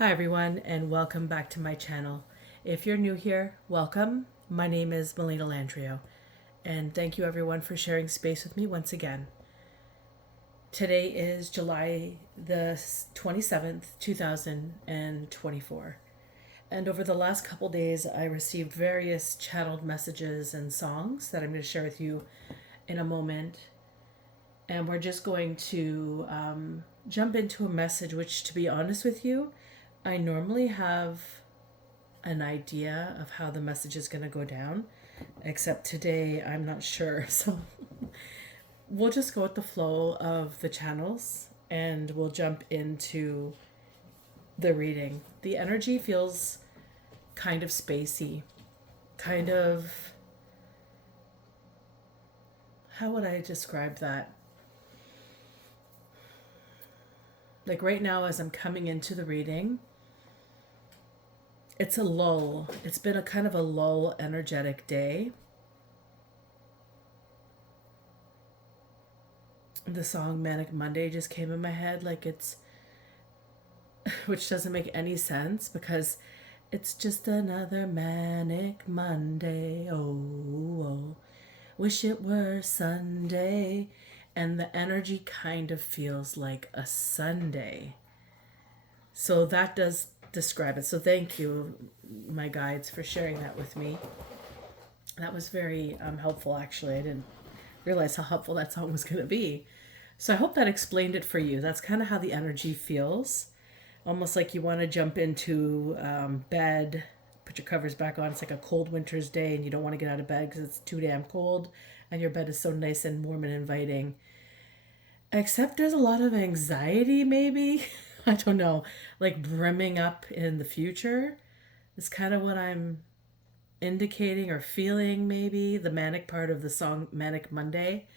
Hi everyone and welcome back to my channel. If you're new here, welcome. My name is Melina Landrio and thank you everyone for sharing space with me once again. Today is July the 27th, 2024. And over the last couple days I received various channeled messages and songs that I'm going to share with you in a moment. And we're just going to jump into a message which, to be honest with you, I normally have an idea of how the message is going to go down, except today I'm not sure. So we'll just go with the flow of the channels and we'll jump into the reading. The energy feels kind of spacey, kind of, how would I describe that? Like right now, as I'm coming into the reading, it's a lull. It's been a kind of a lull energetic day. The song Manic Monday just came in my head, like it's, which doesn't make any sense because it's just another manic Monday. Oh, wish it were Sunday. And the energy kind of feels like a Sunday. So that does describe it. So thank you, my guides, for sharing that with me. That was very helpful, actually. I didn't realize how helpful that song was going to be. So I hope that explained it for you. That's kind of how the energy feels. Almost like you want to jump into bed, put your covers back on. It's like a cold winter's day and you don't want to get out of bed because it's too damn cold and your bed is so nice and warm and inviting. Except there's a lot of anxiety, maybe. I don't know, like brimming up in the future is kind of what I'm indicating or feeling, maybe. The manic part of the song Manic Monday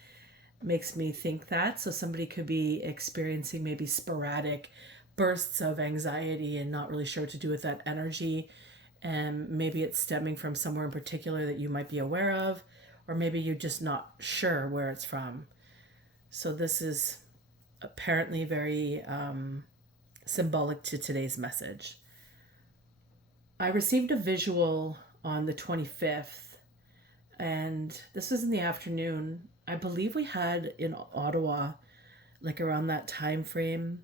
makes me think that. So somebody could be experiencing maybe sporadic bursts of anxiety and not really sure what to do with that energy. And maybe it's stemming from somewhere in particular that you might be aware of, or maybe you're just not sure where it's from. So this is apparently very symbolic to today's message. I received a visual on the 25th, and this was in the afternoon. I believe we had in Ottawa, like around that time frame,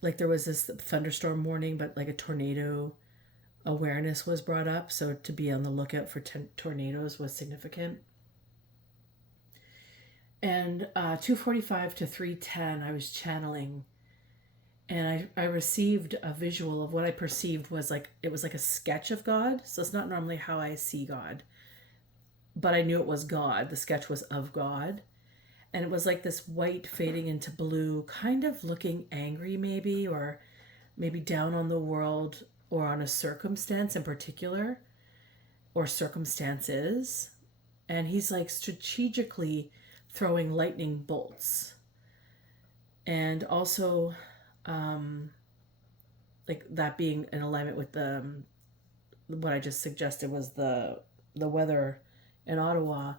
like there was this thunderstorm warning, but like a tornado awareness was brought up. So to be on the lookout for tornadoes was significant. And 2:45 to 3:10, I was channeling, and I received a visual of what I perceived was like, it was like a sketch of God. So it's not normally how I see God, but I knew it was God. The sketch was of God. And it was like this white fading into blue, kind of looking angry maybe, or maybe down on the world or on a circumstance in particular, or circumstances. And he's like strategically throwing lightning bolts. And also, like that being in alignment with the what I just suggested was the weather in Ottawa,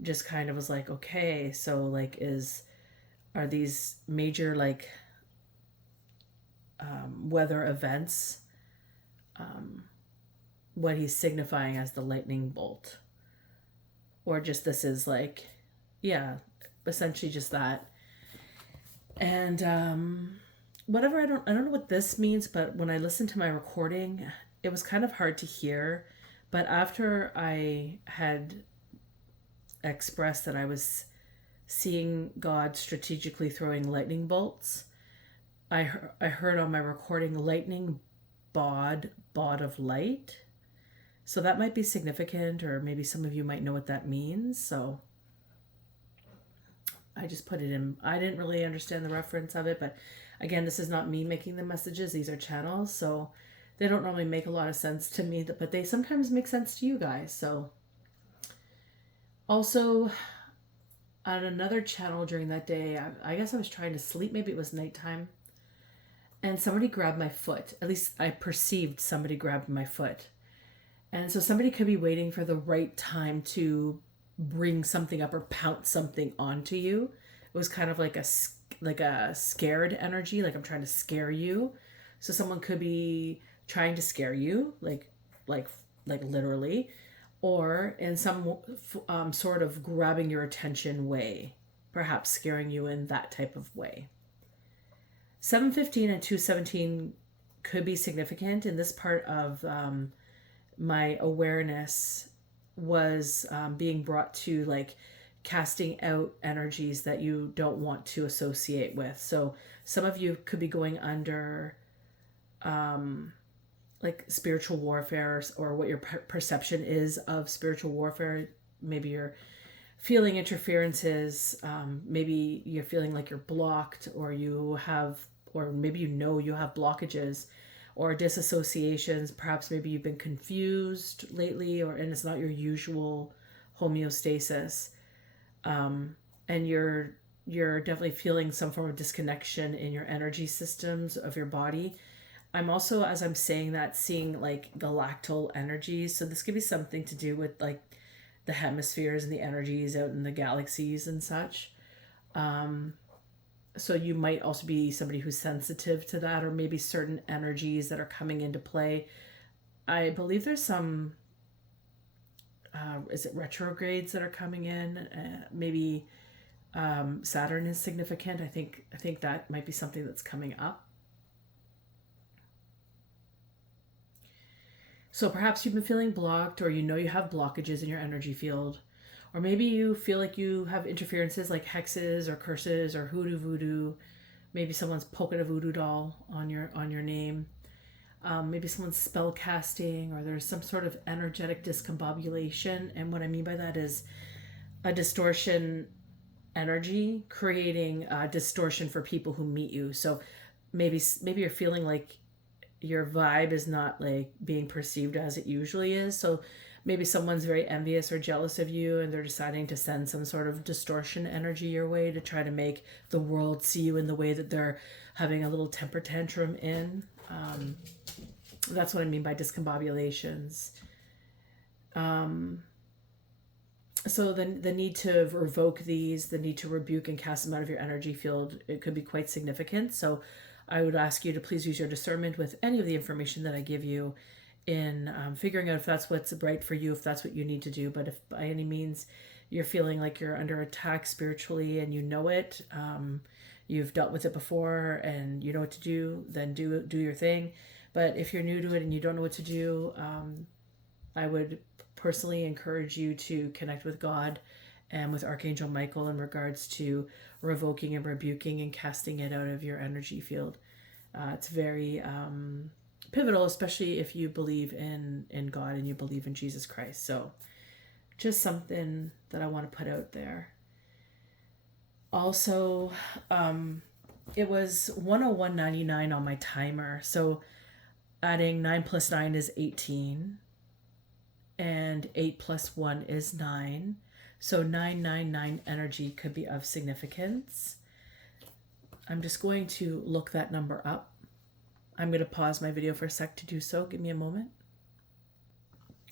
just kind of was like, okay, so like are these major like weather events what he's signifying as the lightning bolt, or just this is like, yeah, essentially just that. And whatever, I don't know what this means, but when I listened to my recording, it was kind of hard to hear. But after I had expressed that I was seeing God strategically throwing lightning bolts, I heard on my recording lightning bod of light. So that might be significant, or maybe some of you might know what that means. So I just put it in. I didn't really understand the reference of it, but again, this is not me making the messages. These are channels, so they don't normally make a lot of sense to me, but they sometimes make sense to you guys. So also on another channel during that day, I guess I was trying to sleep. Maybe it was nighttime. And somebody grabbed my foot. At least I perceived somebody grabbed my foot. And so somebody could be waiting for the right time to bring something up or pounce something onto you. It was kind of like a scared energy, like I'm trying to scare you. So someone could be trying to scare you, like like literally, or in some sort of grabbing your attention way, perhaps scaring you in that type of way. 715 and 217 could be significant in this part of my awareness was being brought to like casting out energies that you don't want to associate with. So some of you could be going under like spiritual warfare, or what your perception is of spiritual warfare. Maybe you're feeling interferences. Maybe you're feeling like you're blocked, or or maybe you have blockages or disassociations. Perhaps maybe you've been confused lately, and it's not your usual homeostasis. And you're definitely feeling some form of disconnection in your energy systems of your body. I'm also, as I'm saying that, seeing like galactal energies. So this could be something to do with like the hemispheres and the energies out in the galaxies and such. So you might also be somebody who's sensitive to that, or maybe certain energies that are coming into play. I believe there's some, is it retrogrades that are coming in? Maybe Saturn is significant. I think that might be something that's coming up. So perhaps you've been feeling blocked, or you have blockages in your energy field. Or maybe you feel like you have interferences like hexes or curses or hoodoo voodoo. Maybe someone's poking a voodoo doll on your name. Maybe someone's spell casting, or there's some sort of energetic discombobulation. And what I mean by that is a distortion energy creating a distortion for people who meet you. So maybe you're feeling like your vibe is not like being perceived as it usually is. So maybe someone's very envious or jealous of you, and they're deciding to send some sort of distortion energy your way to try to make the world see you in the way that they're having a little temper tantrum in. That's what I mean by discombobulations. So the need to revoke these, the need to rebuke and cast them out of your energy field, it could be quite significant. So I would ask you to please use your discernment with any of the information that I give you in figuring out if that's what's right for you, if that's what you need to do. But if by any means you're feeling like you're under attack spiritually and you know it, you've dealt with it before and you know what to do, then do your thing. But if you're new to it and you don't know what to do, I would personally encourage you to connect with God and with Archangel Michael in regards to revoking and rebuking and casting it out of your energy field. It's very pivotal, especially if you believe in God and you believe in Jesus Christ. So just something that I want to put out there. Also, it was 101.99 on my timer. So adding 9 plus 9 is 18. And 8 plus 1 is 9. So 999 energy could be of significance. I'm just going to look that number up. I'm going to pause my video for a sec to do so. Give me a moment.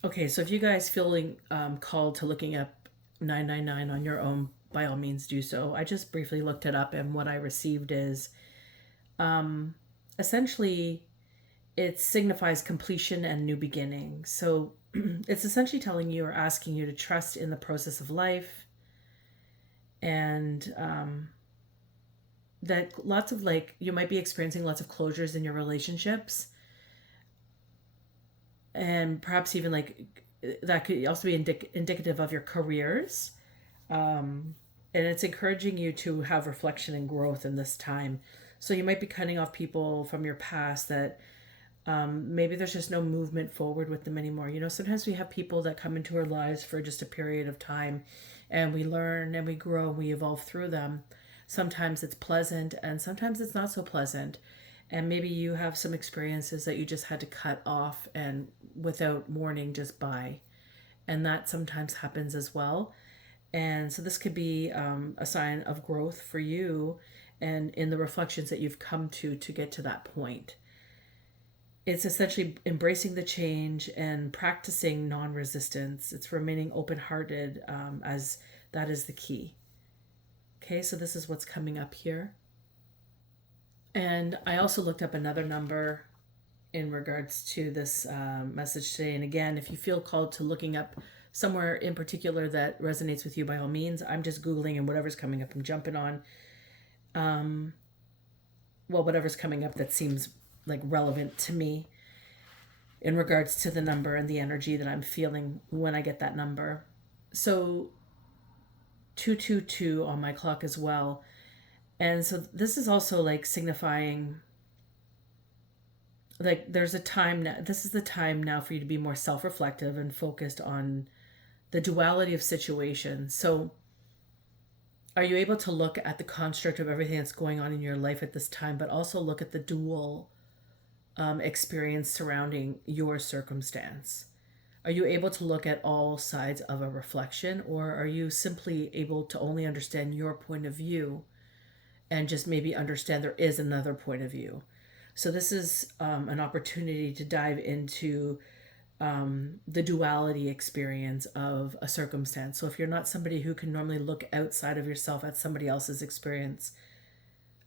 Okay, so if you guys feeling called to looking up 999 on your own, by all means do so. I just briefly looked it up, and what I received is essentially it signifies completion and new beginning. So it's essentially telling you or asking you to trust in the process of life, and that lots of you might be experiencing lots of closures in your relationships, and perhaps even that could also be indicative of your careers, and it's encouraging you to have reflection and growth in this time. So you might be cutting off people from your past that maybe there's just no movement forward with them anymore. Sometimes we have people that come into our lives for just a period of time, and we learn and we grow and we evolve through them. Sometimes it's pleasant and sometimes it's not so pleasant. And maybe you have some experiences that you just had to cut off and without warning just by. And that sometimes happens as well. And so this could be a sign of growth for you and in the reflections that you've come to get to that point. It's essentially embracing the change and practicing non-resistance. It's remaining open-hearted, as that is the key. Okay, so this is what's coming up here. And I also looked up another number in regards to this message today. And again, if you feel called to looking up somewhere in particular that resonates with you, by all means, I'm just Googling and whatever's coming up, I'm jumping on. Well, whatever's coming up that seems like relevant to me in regards to the number and the energy that I'm feeling when I get that number. So 222 on my clock as well. And so this is also like signifying like there's a time now, this is the time now for you to be more self-reflective and focused on the duality of situations. So are you able to look at the construct of everything that's going on in your life at this time, but also look at the dual experience surrounding your circumstance? Are you able to look at all sides of a reflection, or are you simply able to only understand your point of view and just maybe understand there is another point of view? So this is an opportunity to dive into the duality experience of a circumstance. So if you're not somebody who can normally look outside of yourself at somebody else's experience,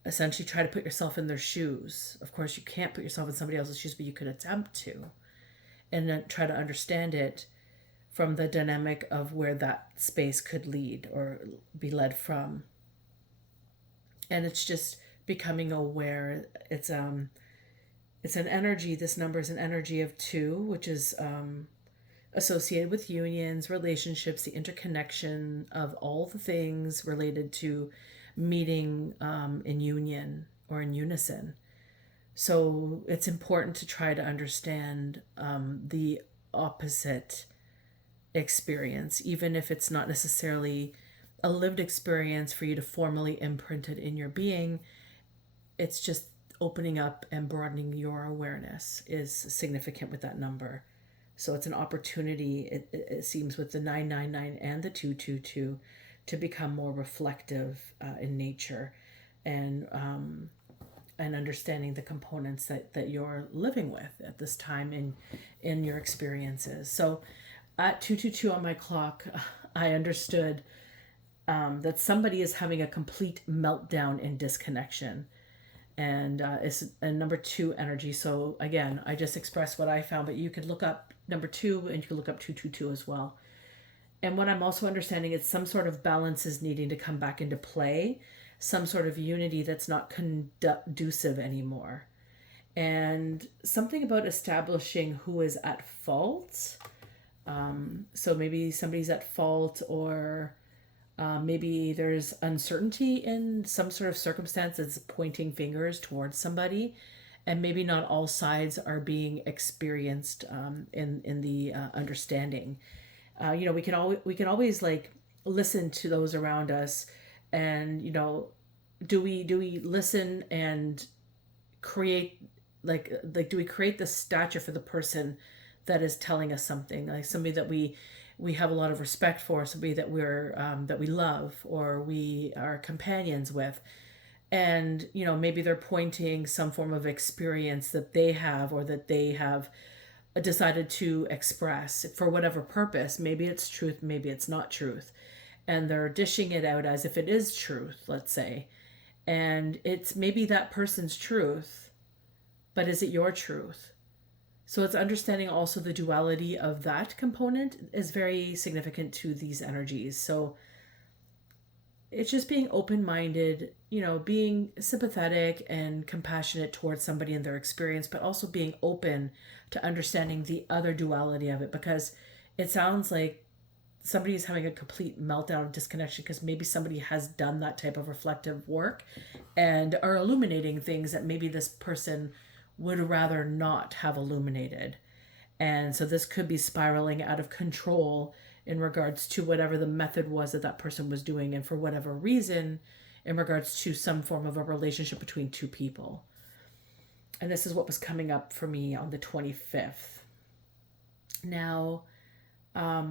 essentially try to put yourself in their shoes. Of course, you can't put yourself in somebody else's shoes, but you could attempt to. And then try to understand it from the dynamic of where that space could lead or be led from. And it's just becoming aware. It's an energy. This number is an energy of 2, which is associated with unions, relationships, the interconnection of all the things related to meeting in union or in unison. So it's important to try to understand the opposite experience, even if it's not necessarily a lived experience for you to formally imprint it in your being. It's just opening up and broadening your awareness is significant with that number. So it's an opportunity, it seems, with the 999 and the 222 to become more reflective in nature and understanding the components that you're living with at this time in your experiences. So at 222 on my clock, I understood that somebody is having a complete meltdown and disconnection. And it's a number 2 energy. So again, I just expressed what I found, but you could look up number 2 and you could look up 222 as well. And what I'm also understanding is some sort of balance is needing to come back into play, some sort of unity that's not conducive anymore. And something about establishing who is at fault. So maybe somebody's at fault, or maybe there's uncertainty in some sort of circumstance that's pointing fingers towards somebody, and maybe not all sides are being experienced in the understanding. We can always like listen to those around us, and do we listen and create like do we create the stature for the person that is telling us something, like somebody that we have a lot of respect for, somebody that we love or we are companions with, and maybe they're pointing some form of experience that they have or that they have decided to express for whatever purpose. Maybe it's truth, maybe it's not truth, and they're dishing it out as if it is truth, let's say, and it's maybe that person's truth, but is it your truth? So it's understanding also the duality of that component is very significant to these energies. So it's just being open-minded, being sympathetic and compassionate towards somebody and their experience, but also being open to understanding the other duality of it, because it sounds like somebody is having a complete meltdown of disconnection because maybe somebody has done that type of reflective work and are illuminating things that maybe this person would rather not have illuminated. And so this could be spiraling out of control in regards to whatever the method was that person was doing, and for whatever reason, in regards to some form of a relationship between 2 people. And this is what was coming up for me on the 25th. Now, I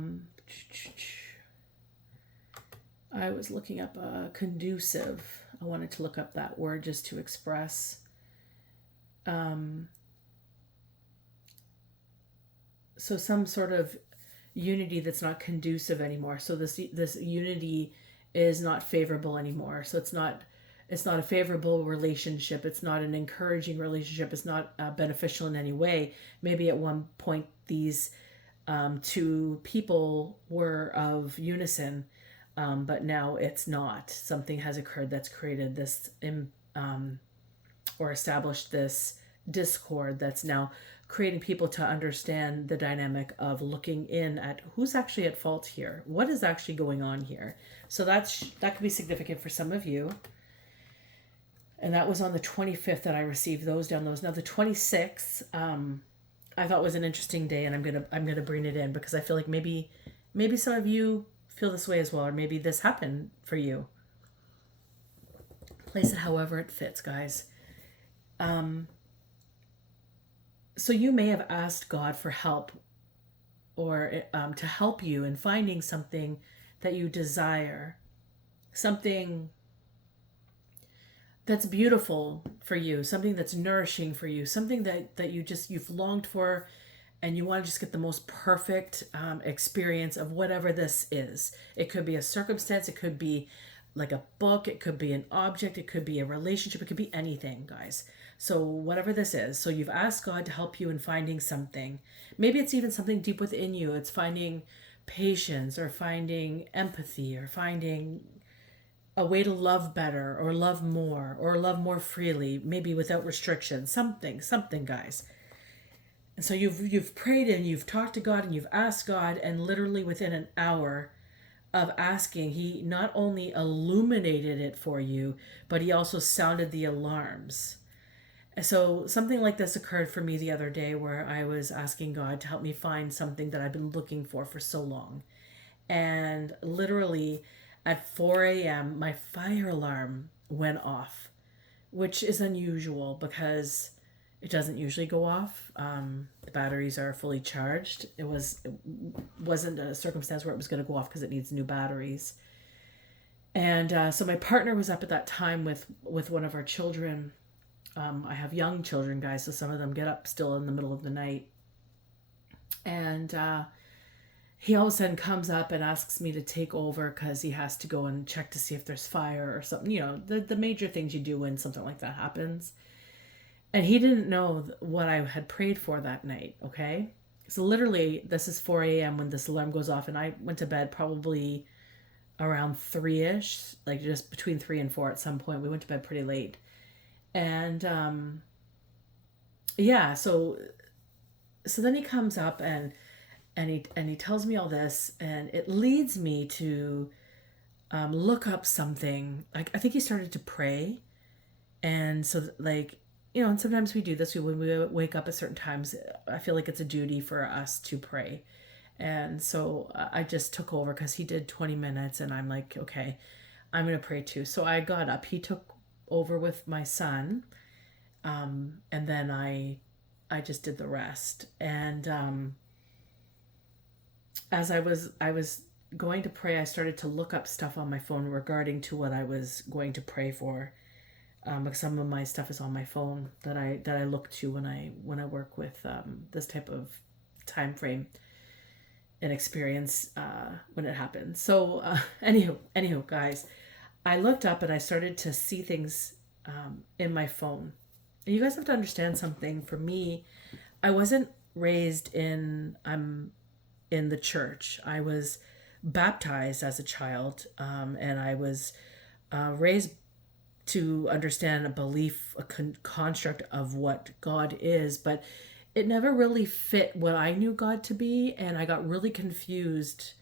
was looking up conducive. I wanted to look up that word just to express so some sort of unity that's not conducive anymore. So this unity is not favorable anymore. So it's not It's not a favorable relationship. It's not an encouraging relationship. It's not beneficial in any way. Maybe at one point these two people were of unison, but now it's not. Something has occurred that's created this or established this discord that's now creating people to understand the dynamic of looking in at who's actually at fault here, what is actually going on here. So that could be significant for some of you. And that was on the 25th that I received those downloads. Now the 26th, I thought was an interesting day, and I'm gonna bring it in because I feel like maybe some of you feel this way as well, or maybe this happened for you. Place it however it fits, guys. So you may have asked God for help, or to help you in finding something that you desire, something that's beautiful for you, something that's nourishing for you, something that you've longed for, and you want to just get the most perfect experience of whatever this is. It could be a circumstance, it could be like a book, it could be an object, it could be a relationship, it could be anything, guys. So whatever this is, so you've asked God to help you in finding something. Maybe it's even something deep within you. It's finding patience, or finding empathy, or finding a way to love better, or love more freely, maybe without restrictions. Something, guys. And so you've prayed and you've talked to God and you've asked God, and literally within an hour of asking, he not only illuminated it for you, but he also sounded the alarms. So something like this occurred for me the other day, where I was asking God to help me find something that I've been looking for so long. And literally at 4 a.m., my fire alarm went off, which is unusual because it doesn't usually go off. The batteries are fully charged. It wasn't a circumstance where it was going to go off because it needs new batteries. And so my partner was up at that time with one of our children. I have young children, guys, so some of them get up still in the middle of the night. And he all of a sudden comes up and asks me to take over because he has to go and check to see if there's fire or something. You know, the major things you do when something like that happens. And he didn't know what I had prayed for that night, okay? So literally, this is 4 a.m. when this alarm goes off, and I went to bed probably around 3-ish, like just between 3 and 4 at some point. We went to bed pretty late. And yeah, so then he comes up and he tells me all this, and it leads me to look up something. Like, I think he started to pray. And so, like, you know, and sometimes we do this. When we wake up at certain times, I feel like it's a duty for us to pray. And so I just took over because he did 20 minutes, and I'm like, okay, I'm going to pray too. So I got up. He took over with my son, and then I just did the rest. And as I was going to pray, I started to look up stuff on my phone regarding to what I was going to pray for, because some of my stuff is on my phone that I look to when I work with this type of time frame and experience when it happens. So anywho, guys, I looked up and I started to see things in my phone. And you guys have to understand something. For me, I wasn't raised in the church. I was baptized as a child, and I was raised to understand a belief, a construct of what God is, but it never really fit what I knew God to be, and I got really confused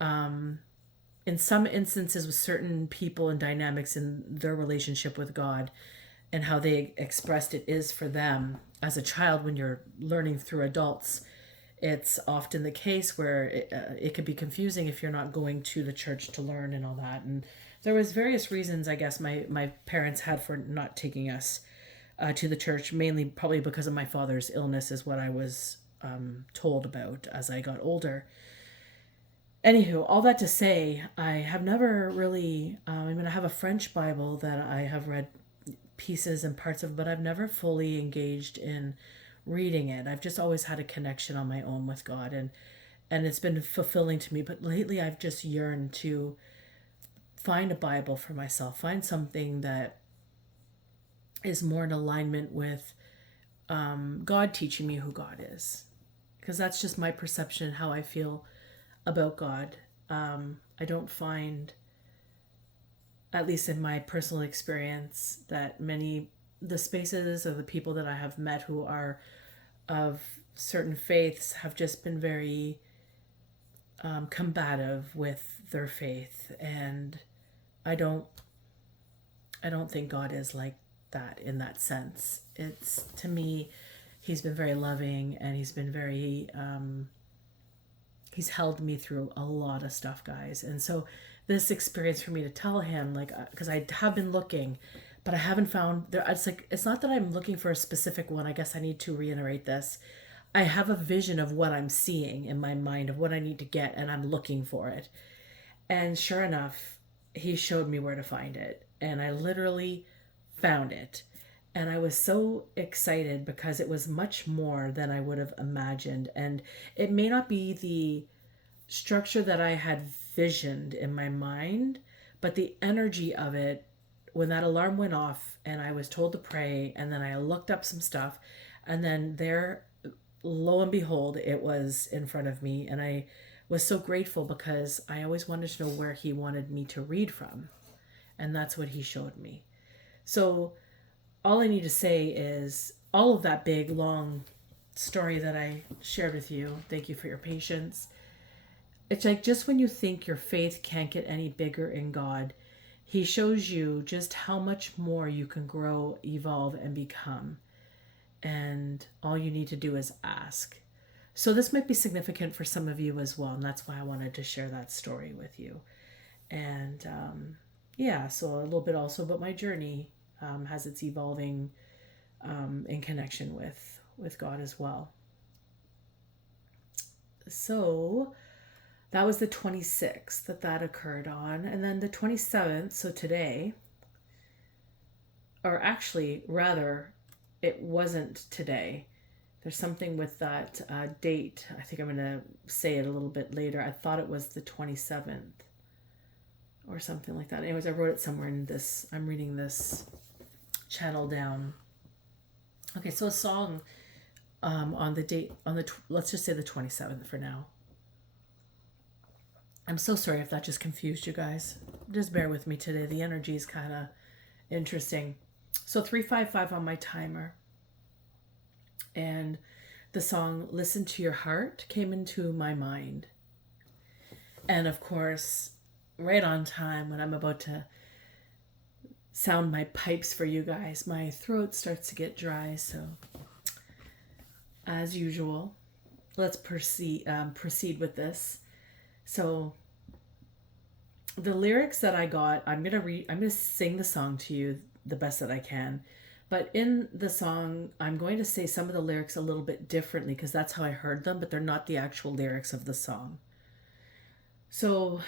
in some instances with certain people and dynamics in their relationship with God and how they expressed it is for them. As a child, when you're learning through adults, it's often the case where it could be confusing if you're not going to the church to learn and all that. And there was various reasons, I guess, my parents had for not taking us to the church, mainly probably because of my father's illness is what I was told about as I got older. Anywho, all that to say, I have never really, I have a French Bible that I have read pieces and parts of, but I've never fully engaged in reading it. I've just always had a connection on my own with God, and it's been fulfilling to me. But lately I've just yearned to find a Bible for myself, find something that is more in alignment with God teaching me who God is. Because that's just my perception, how I feel about God. I don't find, at least in my personal experience, that the spaces or the people that I have met who are of certain faiths have just been very combative with their faith, and I don't think God is like that in that sense. It's, to me, he's been very loving, and he's been very he's held me through a lot of stuff, guys. And so this experience for me to tell him, like, because I have been looking, but I haven't found there. It's like, it's not that I'm looking for a specific one. I guess I need to reiterate this. I have a vision of what I'm seeing in my mind, of what I need to get, and I'm looking for it. And sure enough, he showed me where to find it, and I literally found it. And I was so excited because it was much more than I would have imagined. And it may not be the structure that I had visioned in my mind, but the energy of it, when that alarm went off and I was told to pray, and then I looked up some stuff, and then there, lo and behold, it was in front of me. And I was so grateful because I always wanted to know where he wanted me to read from. And that's what he showed me. So all I need to say is, all of that big, long story that I shared with you, thank you for your patience. It's like, just when you think your faith can't get any bigger in God, he shows you just how much more you can grow, evolve, and become. And all you need to do is ask. So this might be significant for some of you as well, and that's why I wanted to share that story with you. And yeah, so a little bit also about my journey, has its evolving in connection with God as well. So that was the 26th that occurred on. And then the 27th, so today, or actually, rather, it wasn't today. There's something with that date. I think I'm going to say it a little bit later. I thought it was the 27th or something like that. Anyways, I wrote it somewhere in this. I'm reading this channel down. Okay, so a song on the date, let's just say the 27th for now. I'm so sorry if that just confused you guys. Just bear with me today. The energy is kind of interesting. So 355 on my timer. And the song Listen to Your Heart came into my mind. And of course, right on time, when I'm about to sound my pipes for you guys, my throat starts to get dry. So as usual, let's proceed with this. So the lyrics that I got, I'm gonna sing the song to you the best that I can. But in the song, I'm going to say some of the lyrics a little bit differently because that's how I heard them, but they're not the actual lyrics of the song. So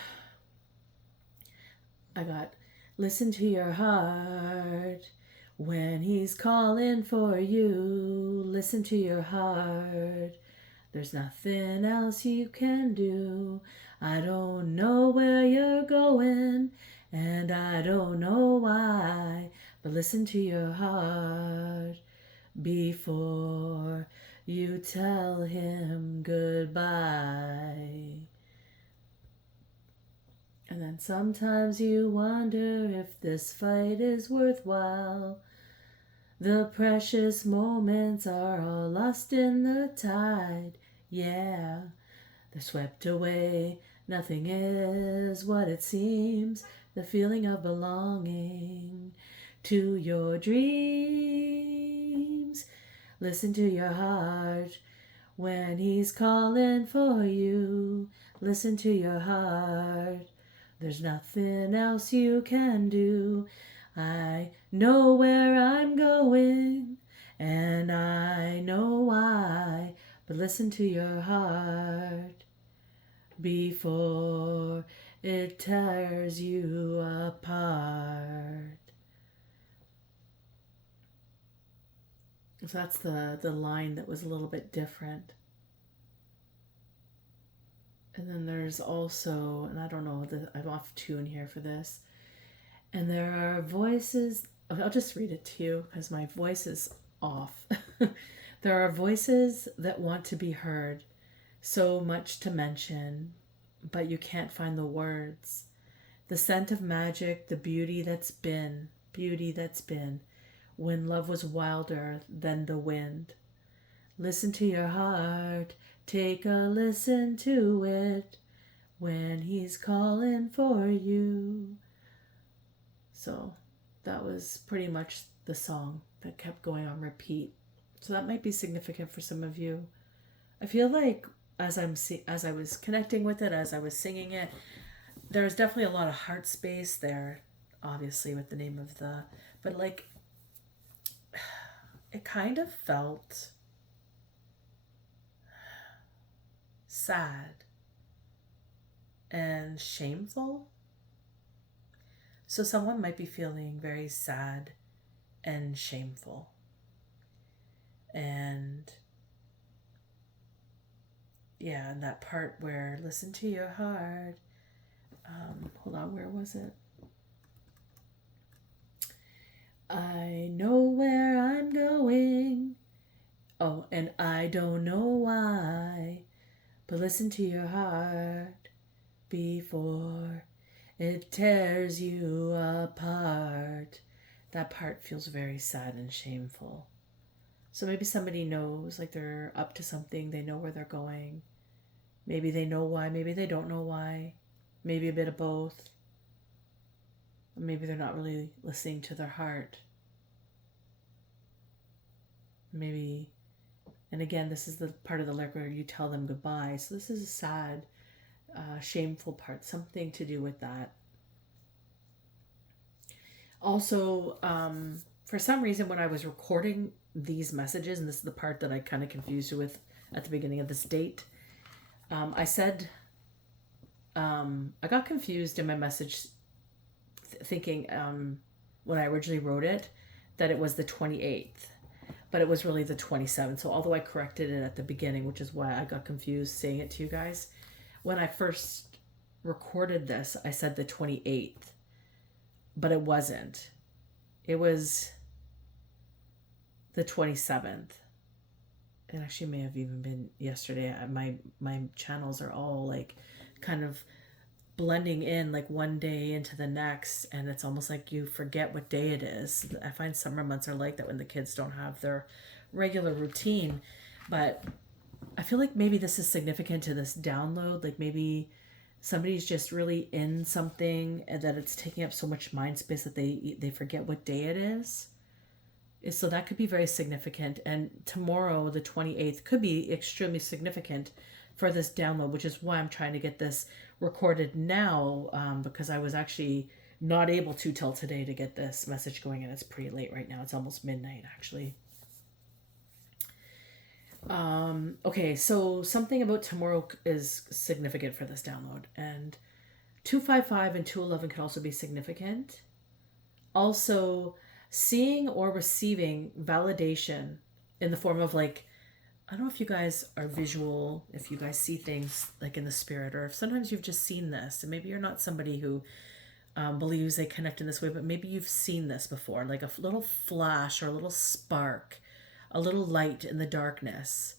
I got, listen to your heart when he's calling for you. Listen to your heart. There's nothing else you can do. I don't know where you're going, and I don't know why, but listen to your heart before you tell him goodbye. And then sometimes you wonder if this fight is worthwhile. The precious moments are all lost in the tide. Yeah, they're swept away. Nothing is what it seems. The feeling of belonging to your dreams. Listen to your heart when he's calling for you. Listen to your heart. There's nothing else you can do. I know where I'm going, and I know why, but listen to your heart before it tears you apart. So that's the line that was a little bit different. And then there's also, and I don't know, I'm off tune here for this. And there are voices, I'll just read it to you because my voice is off. There are voices that want to be heard, so much to mention, but you can't find the words. The scent of magic, the beauty that's been, when love was wilder than the wind. Listen to your heart, take a listen to it when he's calling for you. So that was pretty much the song that kept going on repeat. So that might be significant for some of you. I feel like as I was connecting with it, as I was singing it, there was definitely a lot of heart space there, obviously with the name of the, but like it kind of felt sad and shameful. So someone might be feeling very sad and shameful. And yeah, and that part where listen to your heart. Hold on, where was it? I know where I'm going. Oh, and I don't know why. But listen to your heart before it tears you apart. That part feels very sad and shameful. So maybe somebody knows, like they're up to something, they know where they're going. Maybe they know why, maybe they don't know why. Maybe a bit of both. Or maybe they're not really listening to their heart. Maybe, and again, this is the part of the lyric where you tell them goodbye. So this is a sad, shameful part, something to do with that. Also, for some reason, when I was recording these messages, and this is the part that I kind of confused you with at the beginning of this date, I said, I got confused in my message thinking when I originally wrote it that it was the 28th, but it was really the 27th. So although I corrected it at the beginning, which is why I got confused saying it to you guys, when I first recorded this, I said the 28th, but it wasn't. It was the 27th. It actually may have even been yesterday. My channels are all like kind of blending in like one day into the next, and it's almost like you forget what day it is. I find summer months are like that when the kids don't have their regular routine. But I feel like maybe this is significant to this download. Like maybe somebody's just really in something and that it's taking up so much mind space that they forget what day it is. So that could be very significant. And tomorrow, the 28th, could be extremely significant for this download, which is why I'm trying to get this recorded now, because I was actually not able to till today to get this message going, and it's pretty late right now. It's almost midnight, actually. Okay, so something about tomorrow is significant for this download, and 255 and 211 could also be significant. Also, seeing or receiving validation in the form of like, I don't know if you guys are visual, if you guys see things like in the spirit, or if sometimes you've just seen this, and maybe you're not somebody who believes they connect in this way, but maybe you've seen this before, like a little flash or a little spark, a little light in the darkness.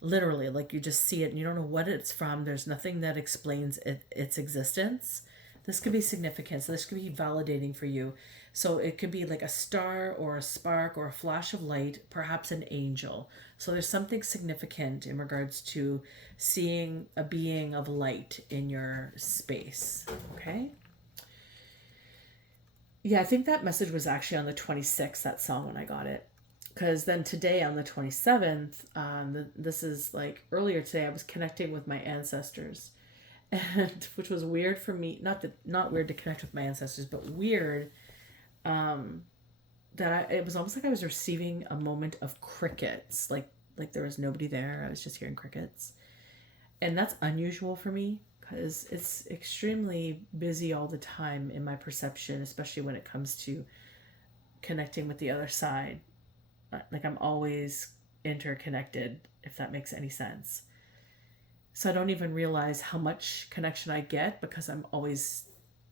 Literally, like you just see it and you don't know what it's from. There's nothing that explains its existence. This could be significant. So this could be validating for you. So it could be like a star or a spark or a flash of light, perhaps an angel. So there's something significant in regards to seeing a being of light in your space. Okay? Yeah, I think that message was actually on the 26th, that song, when I got it. Because then today on the 27th, this is like earlier today, I was connecting with my ancestors. And which was weird for me, not weird to connect with my ancestors, but weird it was almost like I was receiving a moment of crickets, like there was nobody there. I was just hearing crickets, and that's unusual for me because it's extremely busy all the time in my perception, especially when it comes to connecting with the other side. Like I'm always interconnected, if that makes any sense. So I don't even realize how much connection I get because I'm always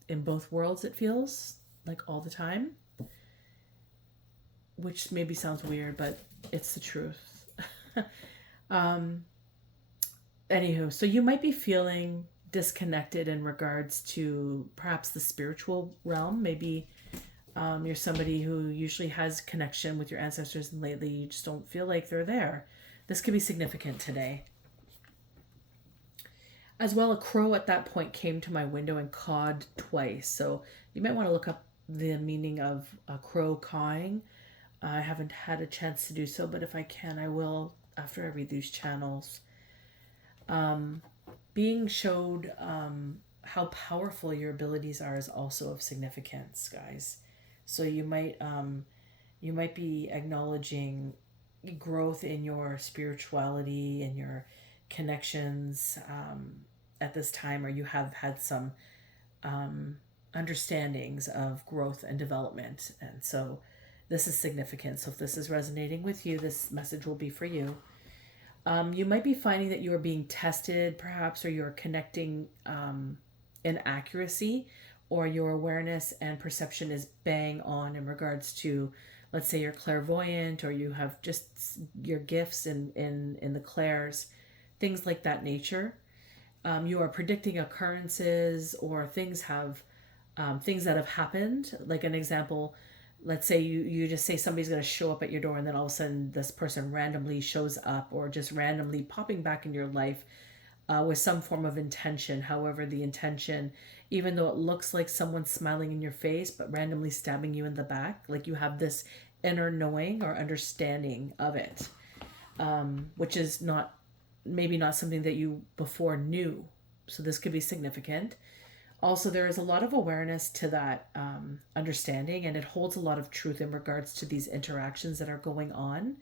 in both worlds, it feels like all the time, which maybe sounds weird, but it's the truth. um, Anywho, so you might be feeling disconnected in regards to perhaps the spiritual realm. Maybe you're somebody who usually has connection with your ancestors, and lately you just don't feel like they're there. This could be significant today. As well, a crow at that point came to my window and cawed twice. So you might want to look up the meaning of a crow cawing. I haven't had a chance to do so, but if I can, I will after I read these channels. Being showed how powerful your abilities are is also of significance, guys. So you might be acknowledging growth in your spirituality and your connections at this time, or you have had some understandings of growth and development. And so this is significant. So if this is resonating with you, this message will be for you. You might be finding that you are being tested, perhaps, or you're connecting in accuracy, or your awareness and perception is bang on in regards to, let's say, you're clairvoyant, or you have just your gifts in the clairs, things like that nature. You are predicting occurrences, or things that have happened. Like an example, let's say you just say somebody's going to show up at your door, and then all of a sudden this person randomly shows up, or just randomly popping back in your life with some form of intention. However, the intention, even though it looks like someone's smiling in your face but randomly stabbing you in the back, like you have this inner knowing or understanding of it, which is not maybe not something that you before knew. So this could be significant. Also, there is a lot of awareness to that understanding, and it holds a lot of truth in regards to these interactions that are going on,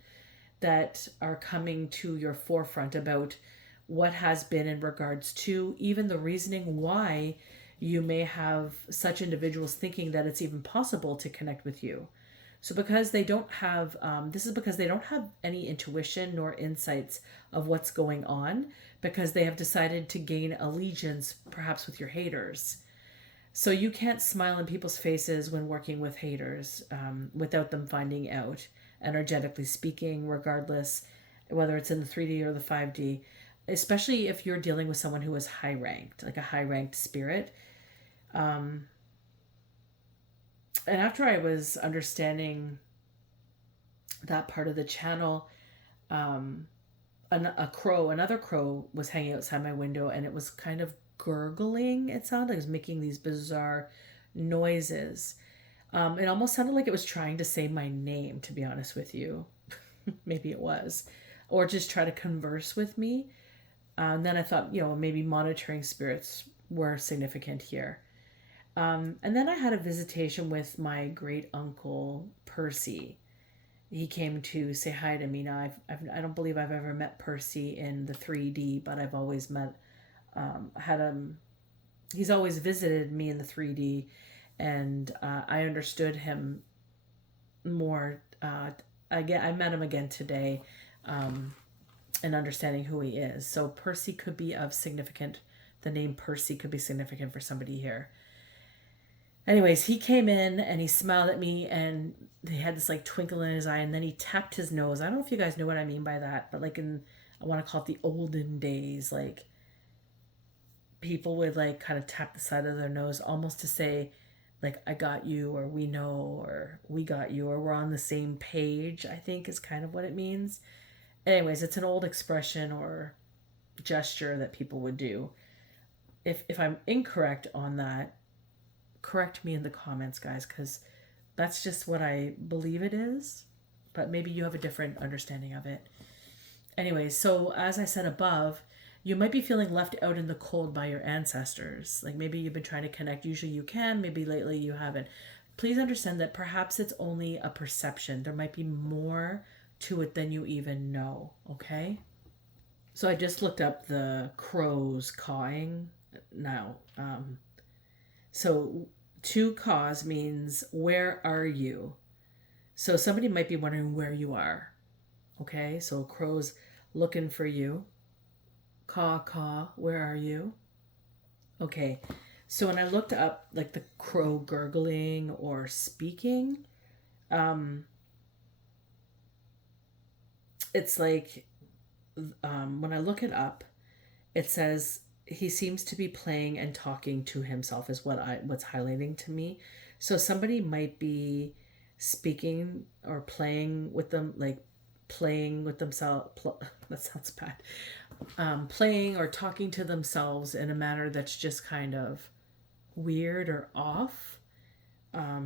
that are coming to your forefront about what has been in regards to even the reasoning why you may have such individuals thinking that it's even possible to connect with you. So because they don't have, this is because they don't have any intuition nor insights of what's going on, because they have decided to gain allegiance perhaps with your haters. So you can't smile in people's faces when working with haters without them finding out, energetically speaking, regardless, whether it's in the 3D or the 5D, especially if you're dealing with someone who is high ranked, like a high ranked spirit. And after I was understanding that part of the channel, another crow was hanging outside my window, and it was kind of gurgling. It sounded like it was making these bizarre noises. It almost sounded like it was trying to say my name, to be honest with you. Maybe it was. Or just try to converse with me. And then I thought, maybe monitoring spirits were significant here. And then I had a visitation with my great uncle, Percy. He came to say hi to me. Now, I don't believe I've ever met Percy in the 3D, but I've always he's always visited me in the 3D, and I understood him more. I met him again today, and understanding who he is. So Percy could be the name Percy could be significant for somebody here. Anyways, he came in and he smiled at me, and he had this like twinkle in his eye, and then he tapped his nose. I don't know if you guys know what I mean by that, but like I want to call it the olden days, like people would like kind of tap the side of their nose almost to say like, I got you, or we know, or we got you, or we're on the same page, I think is kind of what it means. Anyways, it's an old expression or gesture that people would do. If I'm incorrect on that, correct me in the comments, guys, because that's just what I believe it is, but maybe you have a different understanding of it. Anyways, so as I said above, you might be feeling left out in the cold by your ancestors. Like maybe you've been trying to connect. Usually you can, maybe lately you haven't. Please understand that perhaps it's only a perception. There might be more to it than you even know, okay? So I just looked up the crows cawing now. So to cause means where are you? So somebody might be wondering where you are. Okay, so crows looking for you, Caw, where are you? Okay, so when I looked up like the crow gurgling or speaking, um, it's like when I look it up, it says he seems to be playing and talking to himself is what's highlighting to me. So somebody might be speaking or playing with them, like playing with themselves. That sounds bad. Playing or talking to themselves in a manner that's just kind of weird or off.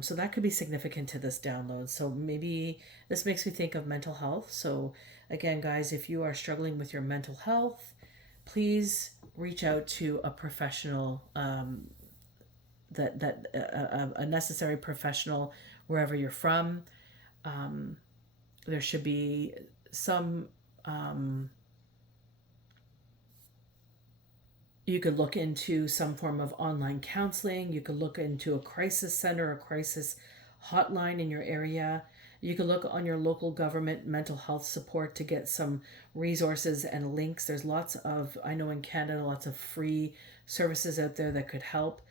So that could be significant to this download. So maybe this makes me think of mental health. So again, guys, if you are struggling with your mental health, please reach out to a professional, a necessary professional wherever you're from. There should be some. You could look into some form of online counseling. You could look into a crisis center, a crisis hotline in your area. You could look on your local government mental health support to get some resources and links. There's lots of, I know in Canada, lots of free services out there that could help.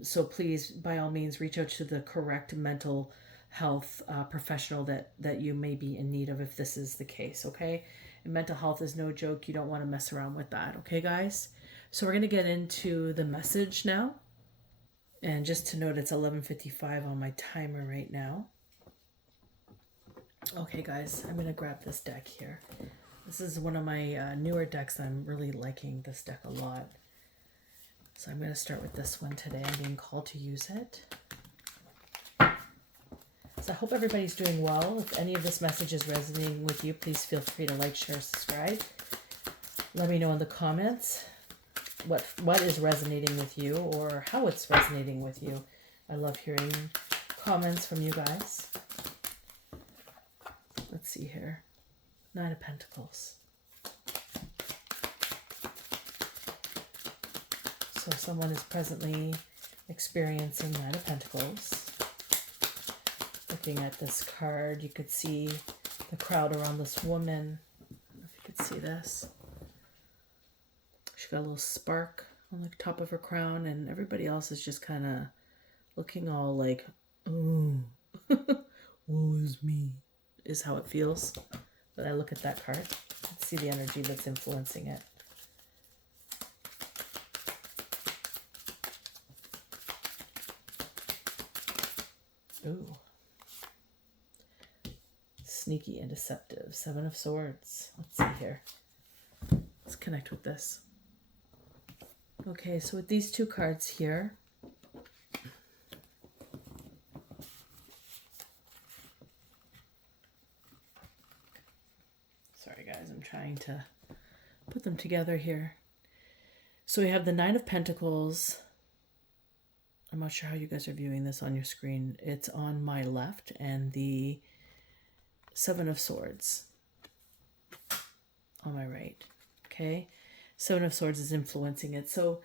So please, by all means, reach out to the correct mental health professional that you may be in need of if this is the case, okay? And mental health is no joke. You don't want to mess around with that, okay, guys? So we're going to get into the message now. And just to note, it's 11:55 on my timer right now. Okay, guys, I'm going to grab this deck here. This is one of my newer decks. I'm really liking this deck a lot. So I'm going to start with this one today. I'm being called to use it. So I hope everybody's doing well. If any of this message is resonating with you, please feel free to like, share, subscribe. Let me know in the comments what is resonating with you or how it's resonating with you. I love hearing comments from you guys. Let's see here. Nine of Pentacles. So someone is presently experiencing Nine of Pentacles. Looking at this card, you could see the crowd around this woman. I don't know if you could see this. She's got a little spark on the top of her crown, and everybody else is just kind of looking all like, oh, woe is me, is how it feels. But I look at that card and see the energy that's influencing it. Ooh. Sneaky and deceptive. Seven of Swords. Let's see here. Let's connect with this. Okay, so with these two cards here, sorry guys, I'm trying to put them together here. So we have the Nine of Pentacles. I'm not sure how you guys are viewing this on your screen. It's on my left, and the Seven of Swords on my right. Okay, Seven of Swords is influencing it. So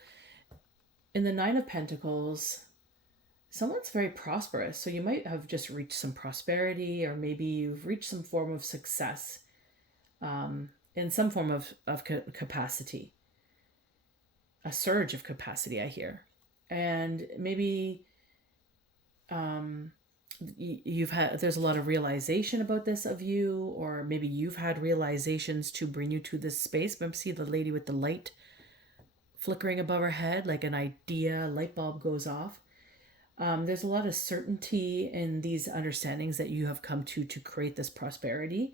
in the Nine of Pentacles, someone's very prosperous. So you might have just reached some prosperity, or maybe you've reached some form of success in some form of capacity. A surge of capacity, I hear. And maybe there's a lot of realization about this of you, or maybe you've had realizations to bring you to this space. Remember, see the lady with the light flickering above her head, like an idea, light bulb goes off. There's a lot of certainty in these understandings that you have come to create this prosperity,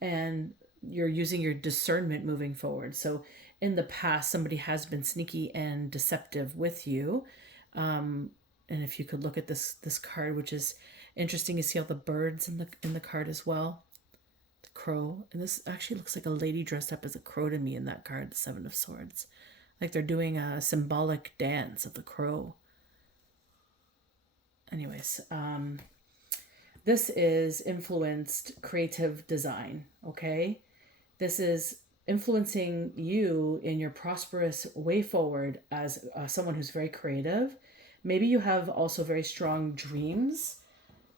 and you're using your discernment moving forward. So in the past, somebody has been sneaky and deceptive with you. And if you could look at this card, which is interesting, you see all the birds in the card as well. The crow. And this actually looks like a lady dressed up as a crow to me in that card, the Seven of Swords. Like they're doing a symbolic dance of the crow. Anyways, this is influenced creative design, okay? This is influencing you in your prosperous way forward as someone who's very creative. Maybe you have also very strong dreams,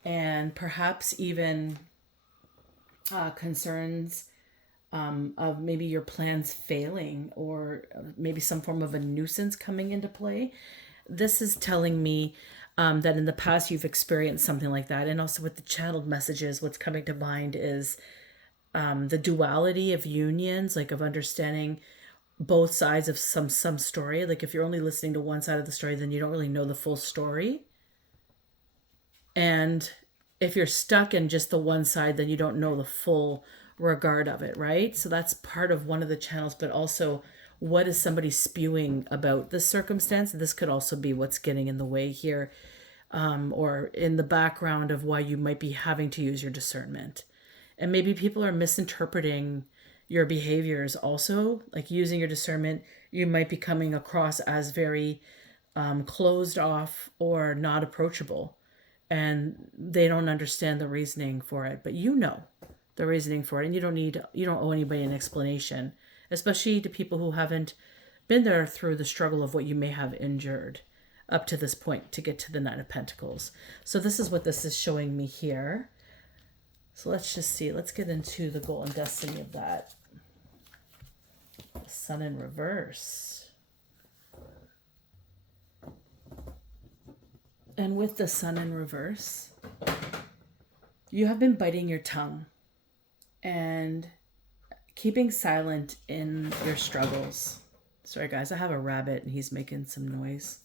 and perhaps even concerns of maybe your plans failing, or maybe some form of a nuisance coming into play. This is telling me that in the past you've experienced something like that. And also with the channeled messages, what's coming to mind is the duality of unions, like of understanding both sides of some story. Like if you're only listening to one side of the story, then you don't really know the full story. And if you're stuck in just the one side, then you don't know the full regard of it, right? So that's part of one of the channels, but also what is somebody spewing about this circumstance? This could also be what's getting in the way here, or in the background of why you might be having to use your discernment. And maybe people are misinterpreting your behaviors also, like using your discernment. You might be coming across as very closed off or not approachable, and they don't understand the reasoning for it, but you know the reasoning for it, and you don't owe anybody an explanation, especially to people who haven't been there through the struggle of what you may have endured up to this point to get to the Nine of Pentacles. So this is what this is showing me here. So let's just see. Let's get into the goal and destiny of that. The Sun in reverse. And with the Sun in reverse, you have been biting your tongue and keeping silent in your struggles. Sorry guys, I have a rabbit and he's making some noise.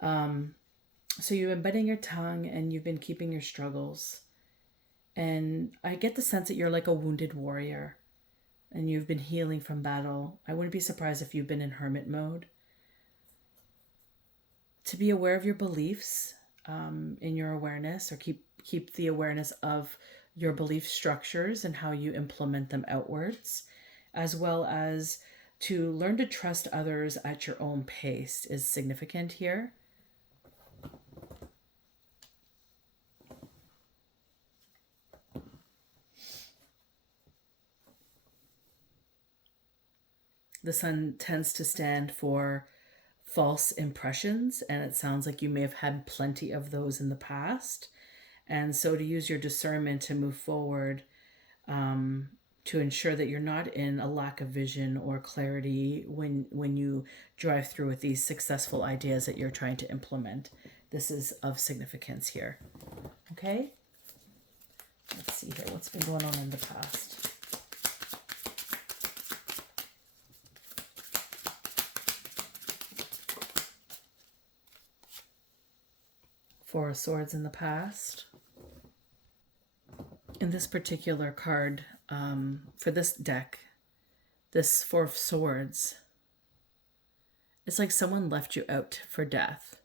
So you've been biting your tongue and you've been keeping your struggles. And I get the sense that you're like a wounded warrior and you've been healing from battle. I wouldn't be surprised if you've been in hermit mode. To be aware of your beliefs, in your awareness, or keep the awareness of your belief structures and how you implement them outwards, as well as to learn to trust others at your own pace is significant here. The Sun tends to stand for false impressions, and it sounds like you may have had plenty of those in the past. And so to use your discernment to move forward, to ensure that you're not in a lack of vision or clarity when you drive through with these successful ideas that you're trying to implement. This is of significance here. Okay? Let's see here. What's been going on in the past? Four of Swords in the past. In this particular card, for this deck, this Four of Swords, it's like someone left you out for death.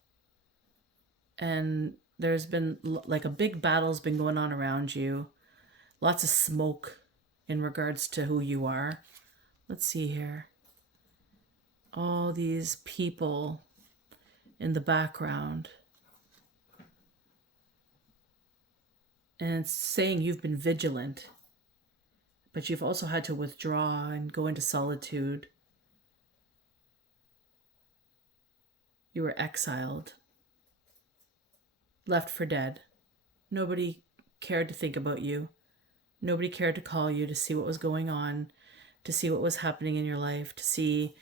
And there's been like a big battle's been going on around you. Lots of smoke in regards to who you are. Let's see here. All these people in the background. And it's saying you've been vigilant, but you've also had to withdraw and go into solitude. You were exiled, left for dead. Nobody cared to think about you. Nobody cared to call you to see what was going on, to see what was happening in your life, to see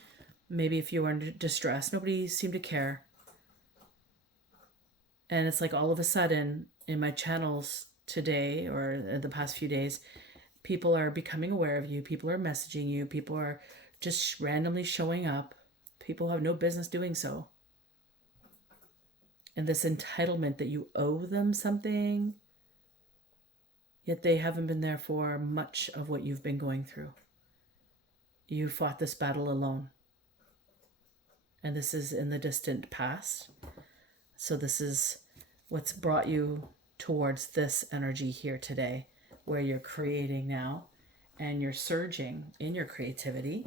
maybe if you were in distress. Nobody seemed to care. And it's like all of a sudden in my channels today, or the past few days, people are becoming aware of you. People are messaging you. People are just randomly showing up. People have no business doing so. And this entitlement that you owe them something, yet they haven't been there for much of what you've been going through. You fought this battle alone. And this is in the distant past. So this is what's brought you towards this energy here today, where you're creating now and you're surging in your creativity.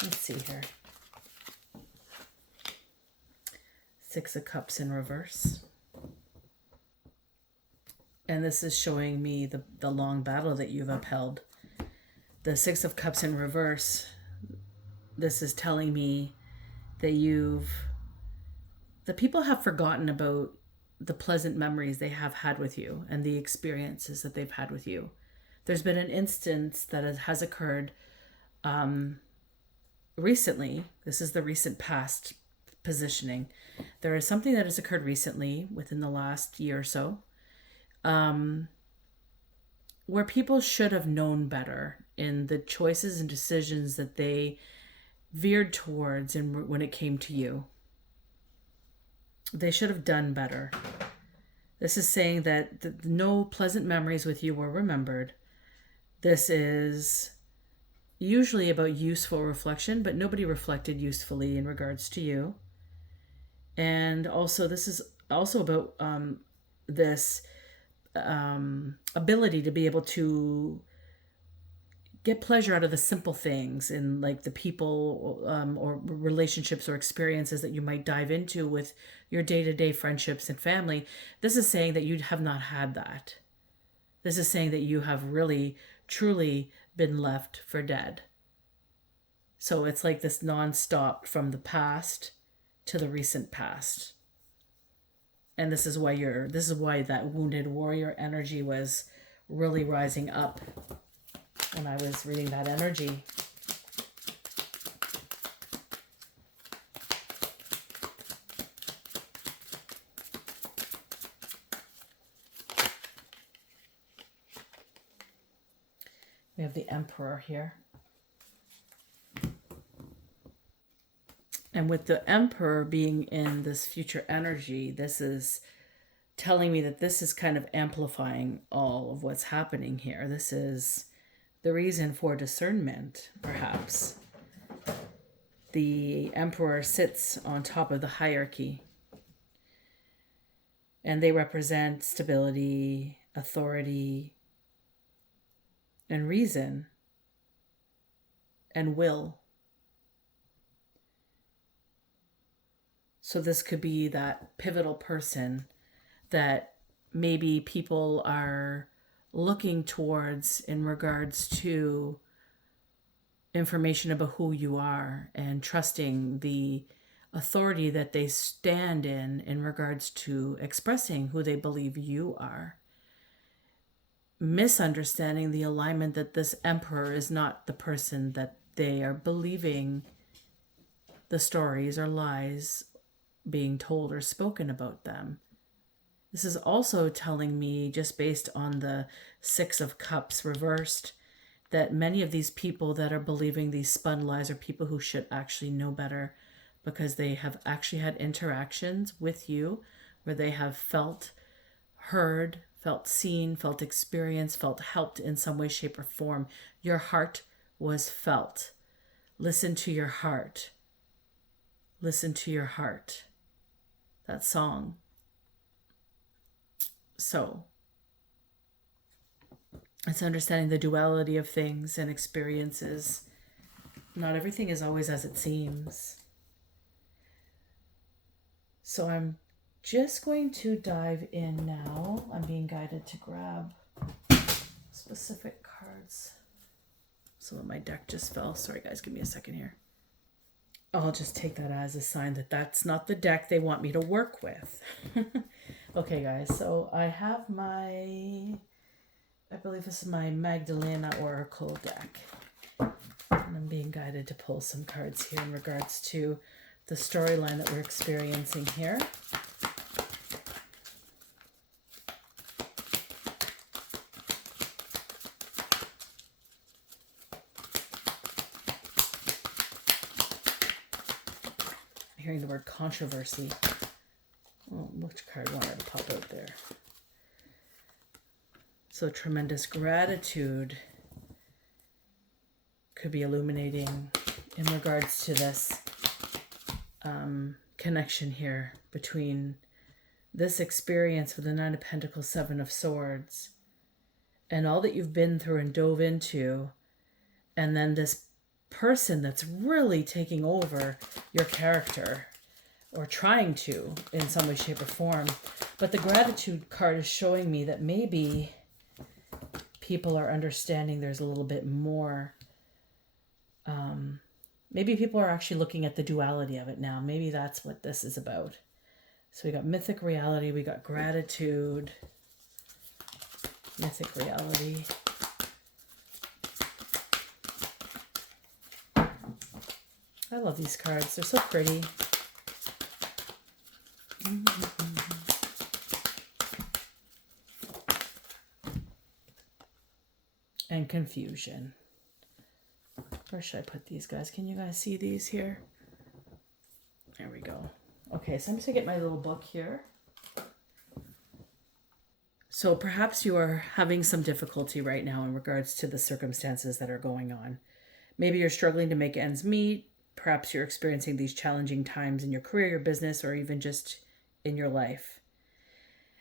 Let's see here. Six of Cups in reverse. And this is showing me the long battle that you've upheld. The Six of Cups in reverse, this is telling me that the people have forgotten about the pleasant memories they have had with you and the experiences that they've had with you. there's been an instance that has occurred recently. This is the recent past positioning. There is something that has occurred recently within the last year or so, where people should have known better in the choices and decisions that they veered towards when it came to you. They should have done better. This is saying that no pleasant memories with you were remembered. This is usually about useful reflection, but nobody reflected usefully in regards to you. And also, this is also about this ability to be able to get pleasure out of the simple things in like the people or relationships or experiences that you might dive into with your day-to-day friendships and family. This is saying that you have not had that. This is saying that you have really, truly been left for dead. So it's like this non-stop from the past to the recent past. And this is why that wounded warrior energy was really rising up when I was reading that energy. We have the Emperor here. And with the Emperor being in this future energy, this is telling me that this is kind of amplifying all of what's happening here. This is the reason for discernment, perhaps. The Emperor sits on top of the hierarchy, and they represent stability, authority, and reason, and will. So this could be that pivotal person that maybe people are looking towards in regards to information about who you are and trusting the authority that they stand in regards to expressing who they believe you are. Misunderstanding the alignment that this Emperor is not the person that they are believing the stories or lies being told or spoken about them. This is also telling me, just based on the Six of Cups reversed, that many of these people that are believing these spun lies are people who should actually know better, because they have actually had interactions with you where they have felt heard, felt seen, felt experienced, felt helped in some way, shape, or form. Your heart was felt. Listen to your heart. Listen to your heart. That song. So it's understanding the duality of things and experiences. Not everything is always as it seems. So I'm just going to dive in now. I'm being guided to grab specific cards. Some of my deck just fell. Sorry guys, give me a second here. I'll just take that as a sign that that's not the deck they want me to work with. Okay guys, so I have I believe this is my Magdalena Oracle deck. And I'm being guided to pull some cards here in regards to the storyline that we're experiencing here. I'm hearing the word controversy. Oh, which card wanted to pop out there? So tremendous gratitude could be illuminating in regards to this connection here between this experience with the Nine of Pentacles, Seven of Swords, and all that you've been through and dove into, and then this person that's really taking over your character, or trying to in some way, shape, or form. But the gratitude card is showing me that maybe people are understanding there's a little bit more. Maybe people are actually looking at the duality of it now. Maybe that's what this is about. So we got mythic reality, we got gratitude, mythic reality, I love these cards. They're so pretty. And confusion. Where should I put these guys? Can you guys see these here? There we go. Okay, so I'm just going to get my little book here. So perhaps you are having some difficulty right now in regards to the circumstances that are going on. Maybe you're struggling to make ends meet. Perhaps you're experiencing these challenging times in your career, your business, or even just in your life.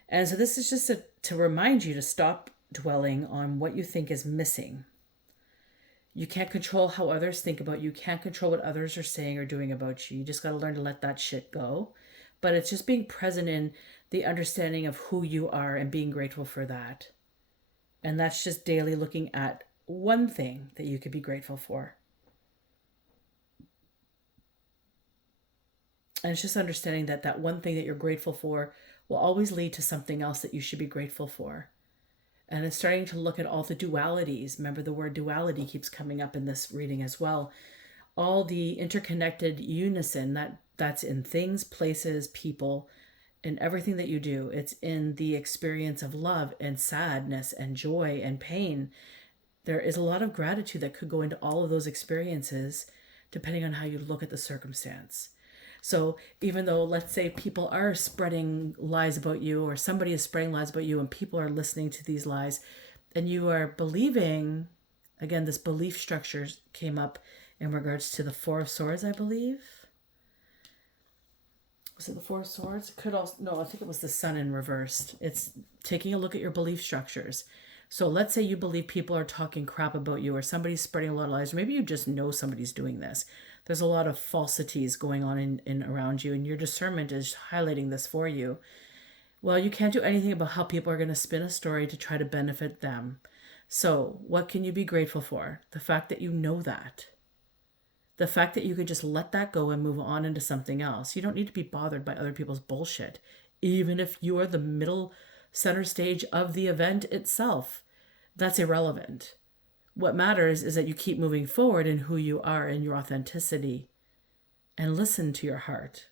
And so this is just to remind you to stop dwelling on what you think is missing. You can't control how others think about you. You can't control what others are saying or doing about you. You just got to learn to let that shit go. But it's just being present in the understanding of who you are and being grateful for that. And that's just daily looking at one thing that you could be grateful for. And it's just understanding that that one thing that you're grateful for will always lead to something else that you should be grateful for. And it's starting to look at all the dualities. Remember, the word duality keeps coming up in this reading as well. All the interconnected unison that's in things, places, people, and everything that you do. It's in the experience of love and sadness and joy and pain. There is a lot of gratitude that could go into all of those experiences depending on how you look at the circumstance. So even though, let's say, people are spreading lies about you, or somebody is spreading lies about you, and people are listening to these lies, and you are believing, again, this belief structure came up in regards to the Four of Swords, I believe. Was it the Four of Swords? It could also, no, I think it was the Sun in reversed. It's taking a look at your belief structures. So let's say you believe people are talking crap about you, or somebody's spreading a lot of lies, or maybe you just know somebody's doing this. There's a lot of falsities going on in around you, and your discernment is highlighting this for you. Well, you can't do anything about how people are going to spin a story to try to benefit them. So what can you be grateful for? The fact that you know that. The fact that you can just let that go and move on into something else. You don't need to be bothered by other people's bullshit, even if you are the middle center stage of the event itself. That's irrelevant. What matters is that you keep moving forward in who you are and your authenticity, and listen to your heart,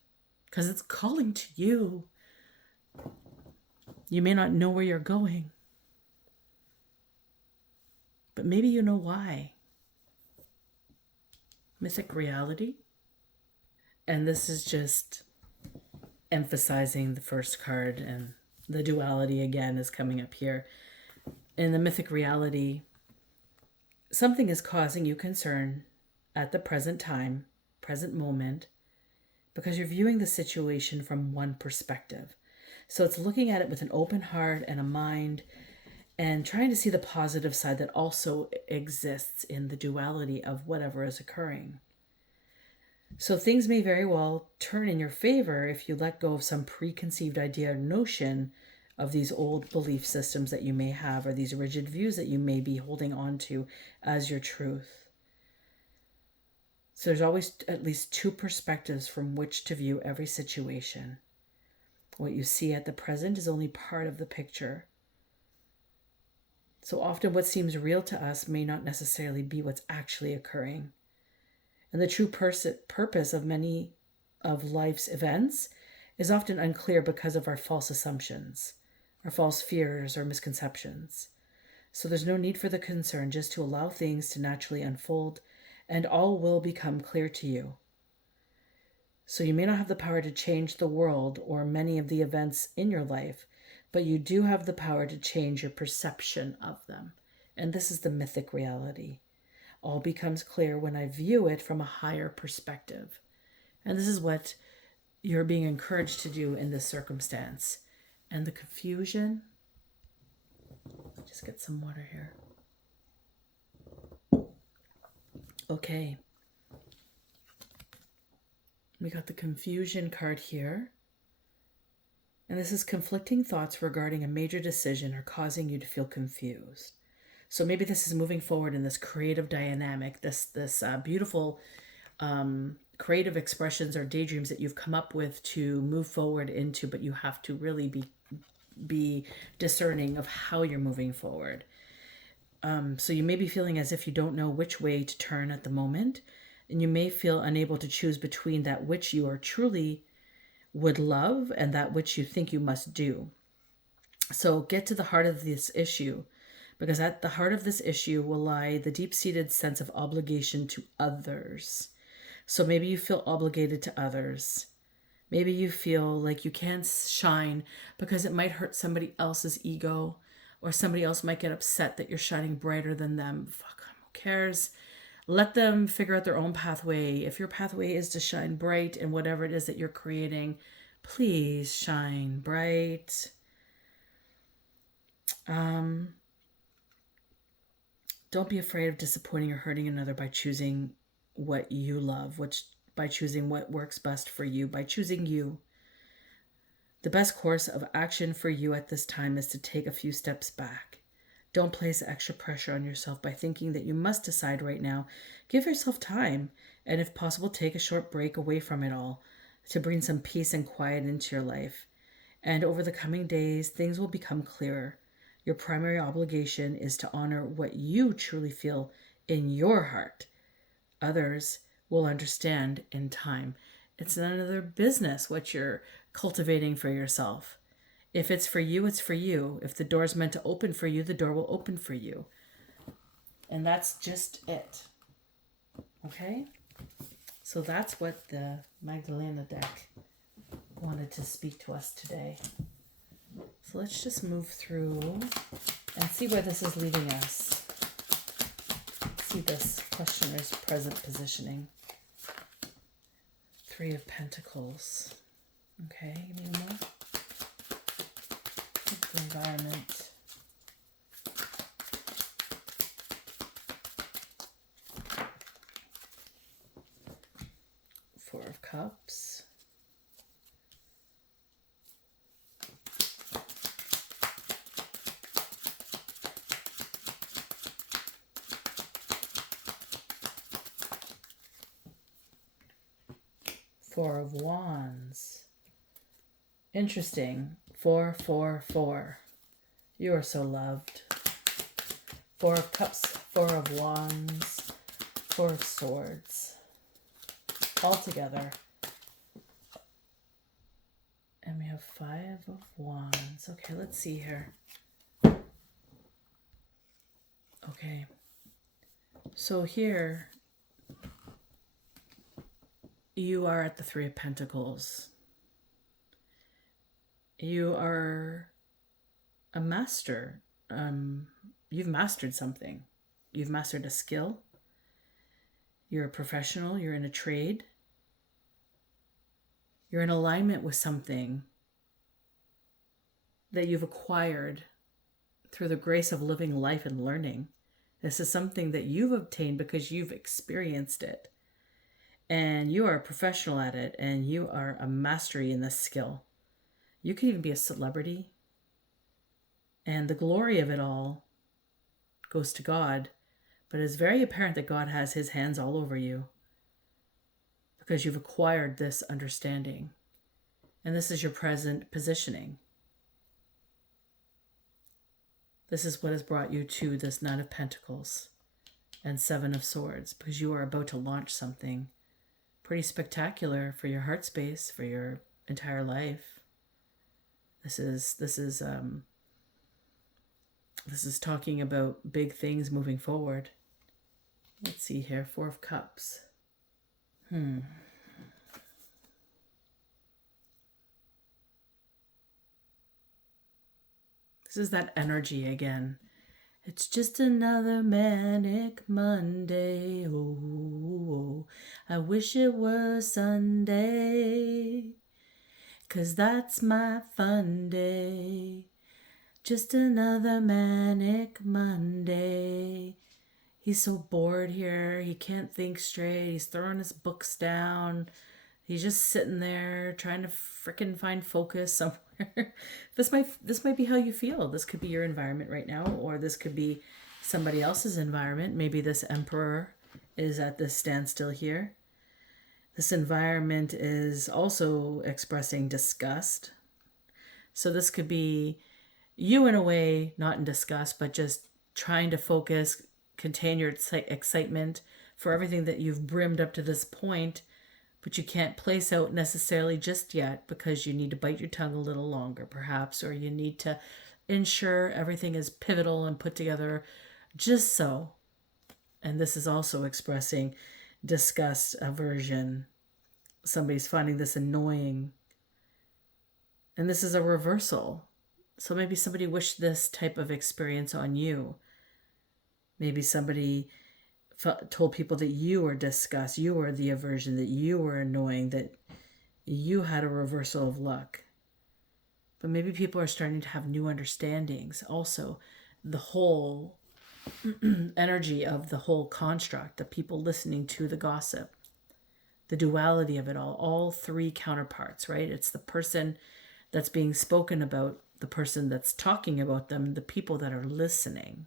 because it's calling to you. You may not know where you're going, but maybe you know why. Mythic reality. And this is just emphasizing the first card, and the duality again is coming up here. In the mythic reality, something is causing you concern at the present time, present moment, because you're viewing the situation from one perspective. So it's looking at it with an open heart and a mind, and trying to see the positive side that also exists in the duality of whatever is occurring. So things may very well turn in your favor if you let go of some preconceived idea or notion of these old belief systems that you may have, or these rigid views that you may be holding on to as your truth. So there's always at least two perspectives from which to view every situation. What you see at the present is only part of the picture. So often what seems real to us may not necessarily be what's actually occurring. And the true purpose of many of life's events is often unclear because of our false assumptions, our false fears or misconceptions. So there's no need for the concern, just to allow things to naturally unfold, and all will become clear to you. So you may not have the power to change the world or many of the events in your life, but you do have the power to change your perception of them. And this is the mythic reality. All becomes clear when I view it from a higher perspective. And this is what you're being encouraged to do in this circumstance. And the confusion, just get some water here. Okay. We got the confusion card here. And this is conflicting thoughts regarding a major decision are causing you to feel confused. So maybe this is moving forward in this creative dynamic, this beautiful creative expressions or daydreams that you've come up with to move forward into, but you have to really be discerning of how you're moving forward. So you may be feeling as if you don't know which way to turn at the moment. And you may feel unable to choose between that which you are truly would love and that which you think you must do. So get to the heart of this issue, because at the heart of this issue will lie the deep-seated sense of obligation to others. So maybe you feel obligated to others. Maybe you feel like you can't shine because it might hurt somebody else's ego, or somebody else might get upset that you're shining brighter than them. Fuck, who cares? Let them figure out their own pathway. If your pathway is to shine bright in whatever it is that you're creating, please shine bright. Don't be afraid of disappointing or hurting another by choosing what you love, by choosing what works best for you, by choosing you. The best course of action for you at this time is to take a few steps back. Don't place extra pressure on yourself by thinking that you must decide right now. Give yourself time, and if possible, take a short break away from it all to bring some peace and quiet into your life. And over the coming days, things will become clearer. Your primary obligation is to honor what you truly feel in your heart. Others will understand in time. It's none of their business what you're cultivating for yourself. If it's for you, it's for you. If the door's meant to open for you, the door will open for you. And that's just it. Okay? So that's what the Magdalena deck wanted to speak to us today. So let's just move through and see where this is leading us. See this questioner's present positioning. 3 of Pentacles. Okay, give me more. The environment. 4 of Cups. Four of Wands. Interesting. 4, 4, 4. You are so loved. 4 of Cups, 4 of Wands, 4 of Swords. All together. And we have 5 of Wands. Okay, let's see here. Okay. So here, you are at the 3 of Pentacles. You are a master. You've mastered something. You've mastered a skill. You're a professional. You're in a trade. You're in alignment with something that you've acquired through the grace of living life and learning. This is something that you've obtained because you've experienced it. And you are a professional at it, and you are a mastery in this skill. You could even be a celebrity. And the glory of it all goes to God. But it's very apparent that God has his hands all over you because you've acquired this understanding. And this is your present positioning. This is what has brought you to this 9 of Pentacles and 7 of Swords, because you are about to launch something pretty spectacular for your heart space, for your entire life. This is talking about big things moving forward. Let's see here, 4 of Cups. This is that energy again. It's just another manic Monday. Oh, I wish it was Sunday, 'cause that's my fun day. Just another manic Monday. He's so bored here. He can't think straight. He's throwing his books down. He's just sitting there trying to frickin' find focus somewhere. This might be how you feel. This could be your environment right now, or this could be somebody else's environment. Maybe this Emperor is at this standstill here. This environment is also expressing disgust. So this could be you in a way, not in disgust, but just trying to focus, contain your excitement, for everything that you've brimmed up to this point, but you can't place out necessarily just yet because you need to bite your tongue a little longer, perhaps, or you need to ensure everything is pivotal and put together just so. And this is also expressing disgust, aversion. Somebody's finding this annoying. And this is a reversal. So maybe somebody wished this type of experience on you. Maybe somebody told people that you were disgust, you were the aversion, that you were annoying, that you had a reversal of luck. But maybe people are starting to have new understandings. Also, the whole energy of the whole construct, the people listening to the gossip, the duality of it all three counterparts, right? It's the person that's being spoken about, the person that's talking about them, the people that are listening.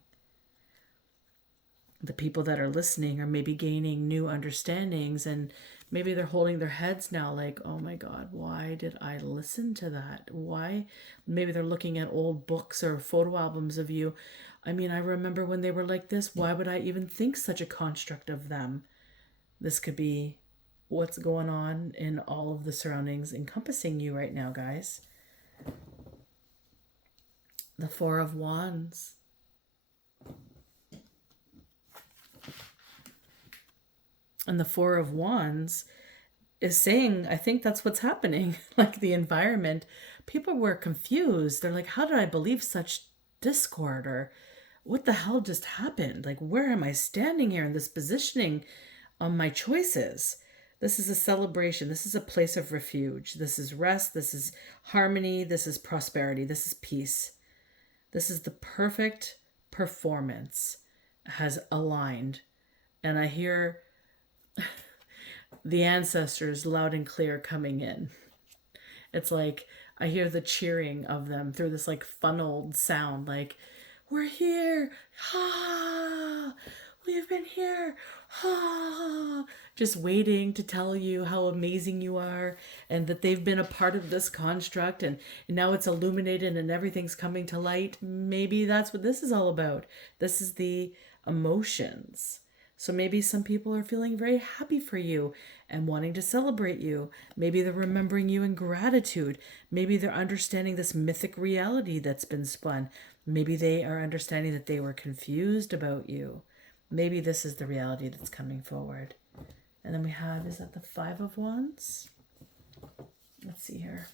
The people that are listening are maybe gaining new understandings, and maybe they're holding their heads now like, oh my God, why did I listen to that? Why? Maybe they're looking at old books or photo albums of you. I mean, I remember when they were like this. Why would I even think such a construct of them? This could be what's going on in all of the surroundings encompassing you right now, guys. The Four of Wands. And the Four of Wands is saying, I think that's what's happening. Like the environment, people were confused. They're like, how did I believe such discord? Or what the hell just happened? Like, where am I standing here in this positioning on my choices? This is a celebration. This is a place of refuge. This is rest. This is harmony. This is prosperity. This is peace. This is the perfect performance has aligned. And I hear the ancestors loud and clear coming in. It's like I hear the cheering of them through this like funneled sound, like, we're here, ha, we've been here, ha, just waiting to tell you how amazing you are and that they've been a part of this construct, and now it's illuminated and everything's coming to light. Maybe that's what this is all about. This is the emotions. So maybe some people are feeling very happy for you and wanting to celebrate you. Maybe they're remembering you in gratitude. Maybe they're understanding this mythic reality that's been spun. Maybe they are understanding that they were confused about you. Maybe this is the reality that's coming forward. And then we have, is that the Five of Wands? Let's see here.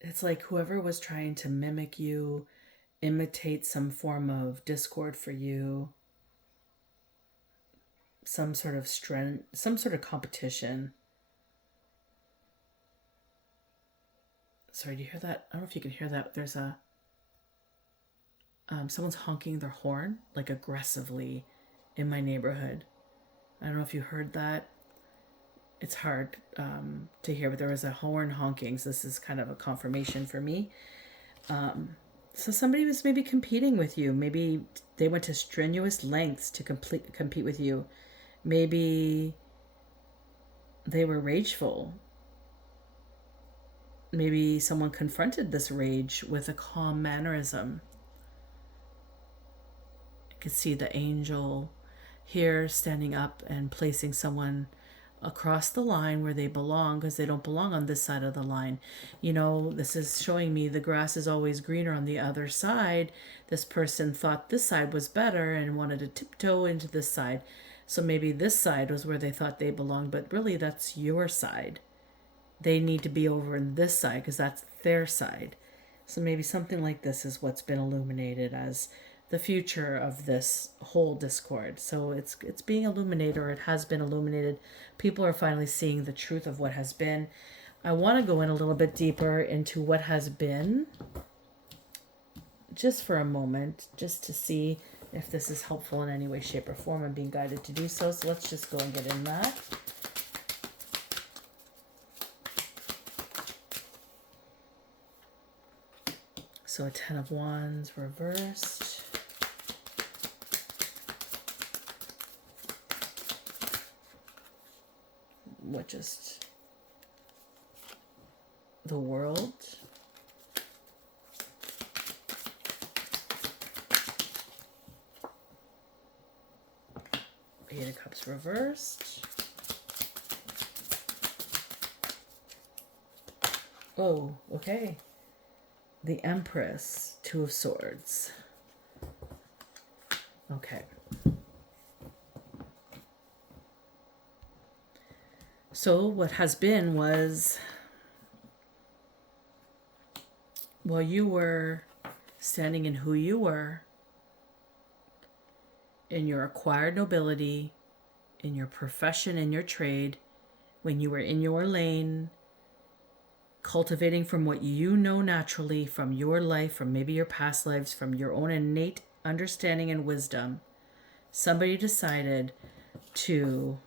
It's like whoever was trying to mimic you, imitate some form of discord for you, some sort of strength, some sort of competition. Sorry, do you hear that? I don't know if you can hear that. There's a someone's honking their horn like aggressively in my neighborhood. I don't know if you heard that. It's hard to hear, but there was a horn honking, so this is kind of a confirmation for me. So somebody was maybe competing with you. Maybe they went to strenuous lengths to compete with you. Maybe they were rageful. Maybe someone confronted this rage with a calm mannerism. I could see the angel here standing up and placing someone across the line where they belong, because they don't belong on this side of the line. You know, this is showing me the grass is always greener on the other side. This person thought this side was better and wanted to tiptoe into this side. So maybe this side was where they thought they belonged, but really that's your side. They need to be over in this side because that's their side. So maybe something like this is what's been illuminated as the future of this whole discord. So it's being illuminated, or it has been illuminated. People are finally seeing the truth of what has been. I want to go in a little bit deeper into what has been, just for a moment, just to see if this is helpful in any way, shape, or form. I'm being guided to do so. So let's just go and get in that. So a Ten of Wands reversed. What just the World. Eight of Cups reversed. Oh, okay. The Empress, Two of Swords. Okay. So what has been was, while you were standing in who you were, in your acquired nobility, in your profession, in your trade, when you were in your lane, cultivating from what you know naturally, from your life, from maybe your past lives, from your own innate understanding and wisdom, somebody decided to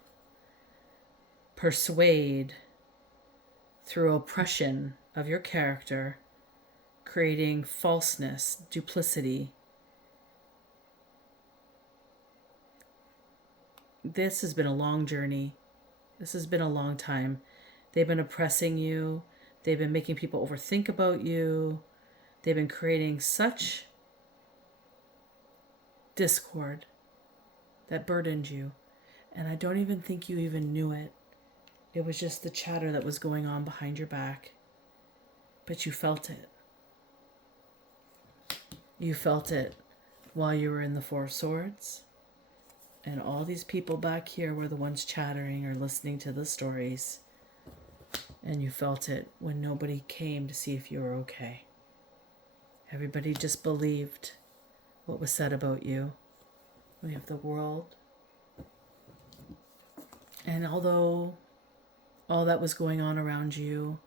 persuade through oppression of your character, creating falseness, duplicity. This has been a long journey. This has been a long time. They've been oppressing you. They've been making people overthink about you. They've been creating such discord that burdened you. And I don't even think you even knew it. It was just the chatter that was going on behind your back. But you felt it. You felt it while you were in the Four of Swords. And all these people back here were the ones chattering or listening to the stories. And you felt it when nobody came to see if you were okay. Everybody just believed what was said about you. We have the World. And although all that was going on around you,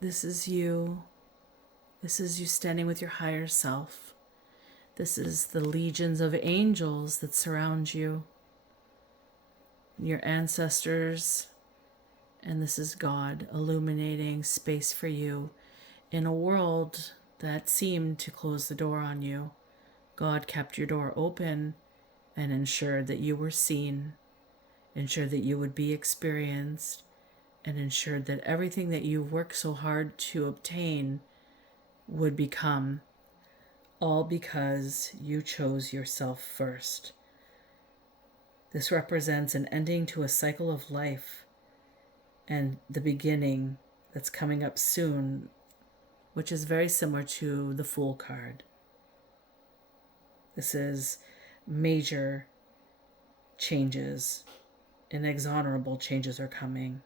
this is you. This is you standing with your higher self. This is the legions of angels that surround you, your ancestors, and this is God illuminating space for you in a world that seemed to close the door on you. God kept your door open and ensured that you were seen, ensured that you would be experienced, and ensured that everything that you worked so hard to obtain would become, all because you chose yourself first. This represents an ending to a cycle of life and the beginning that's coming up soon, which is very similar to the Fool card. This is major changes, inexorable changes are coming.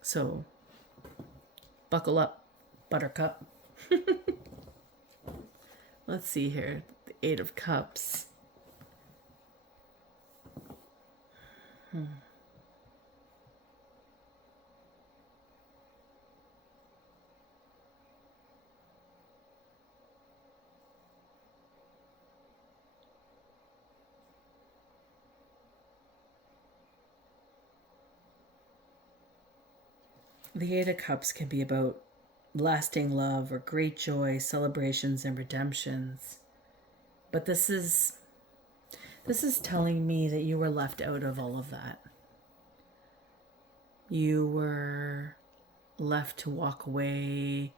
So, buckle up, Buttercup. Let's see here. The Eight of Cups. The Eight of Cups can be about lasting love or great joy, celebrations and redemptions. But this is telling me that you were left out of all of that. You were left to walk away,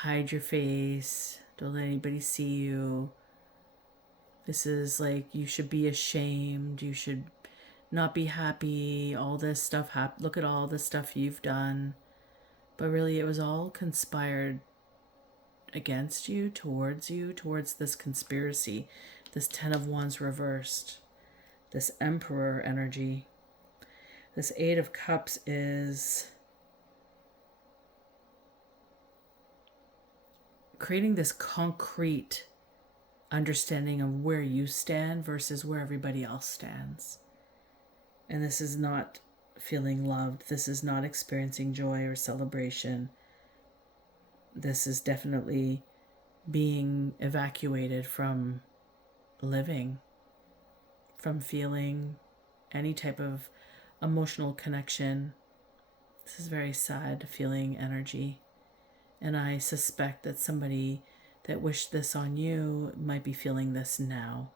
hide your face, don't let anybody see you. This is like, you should be ashamed, you should not be happy, all this stuff look at all the stuff you've done. But really, it was all conspired against you, towards this conspiracy, this Ten of Wands reversed, this Emperor energy. This Eight of Cups is creating this concrete understanding of where you stand versus where everybody else stands. And this is not feeling loved. This is not experiencing joy or celebration. This is definitely being evacuated from living, from feeling any type of emotional connection. This is very sad feeling energy. And I suspect that somebody that wished this on you might be feeling this now.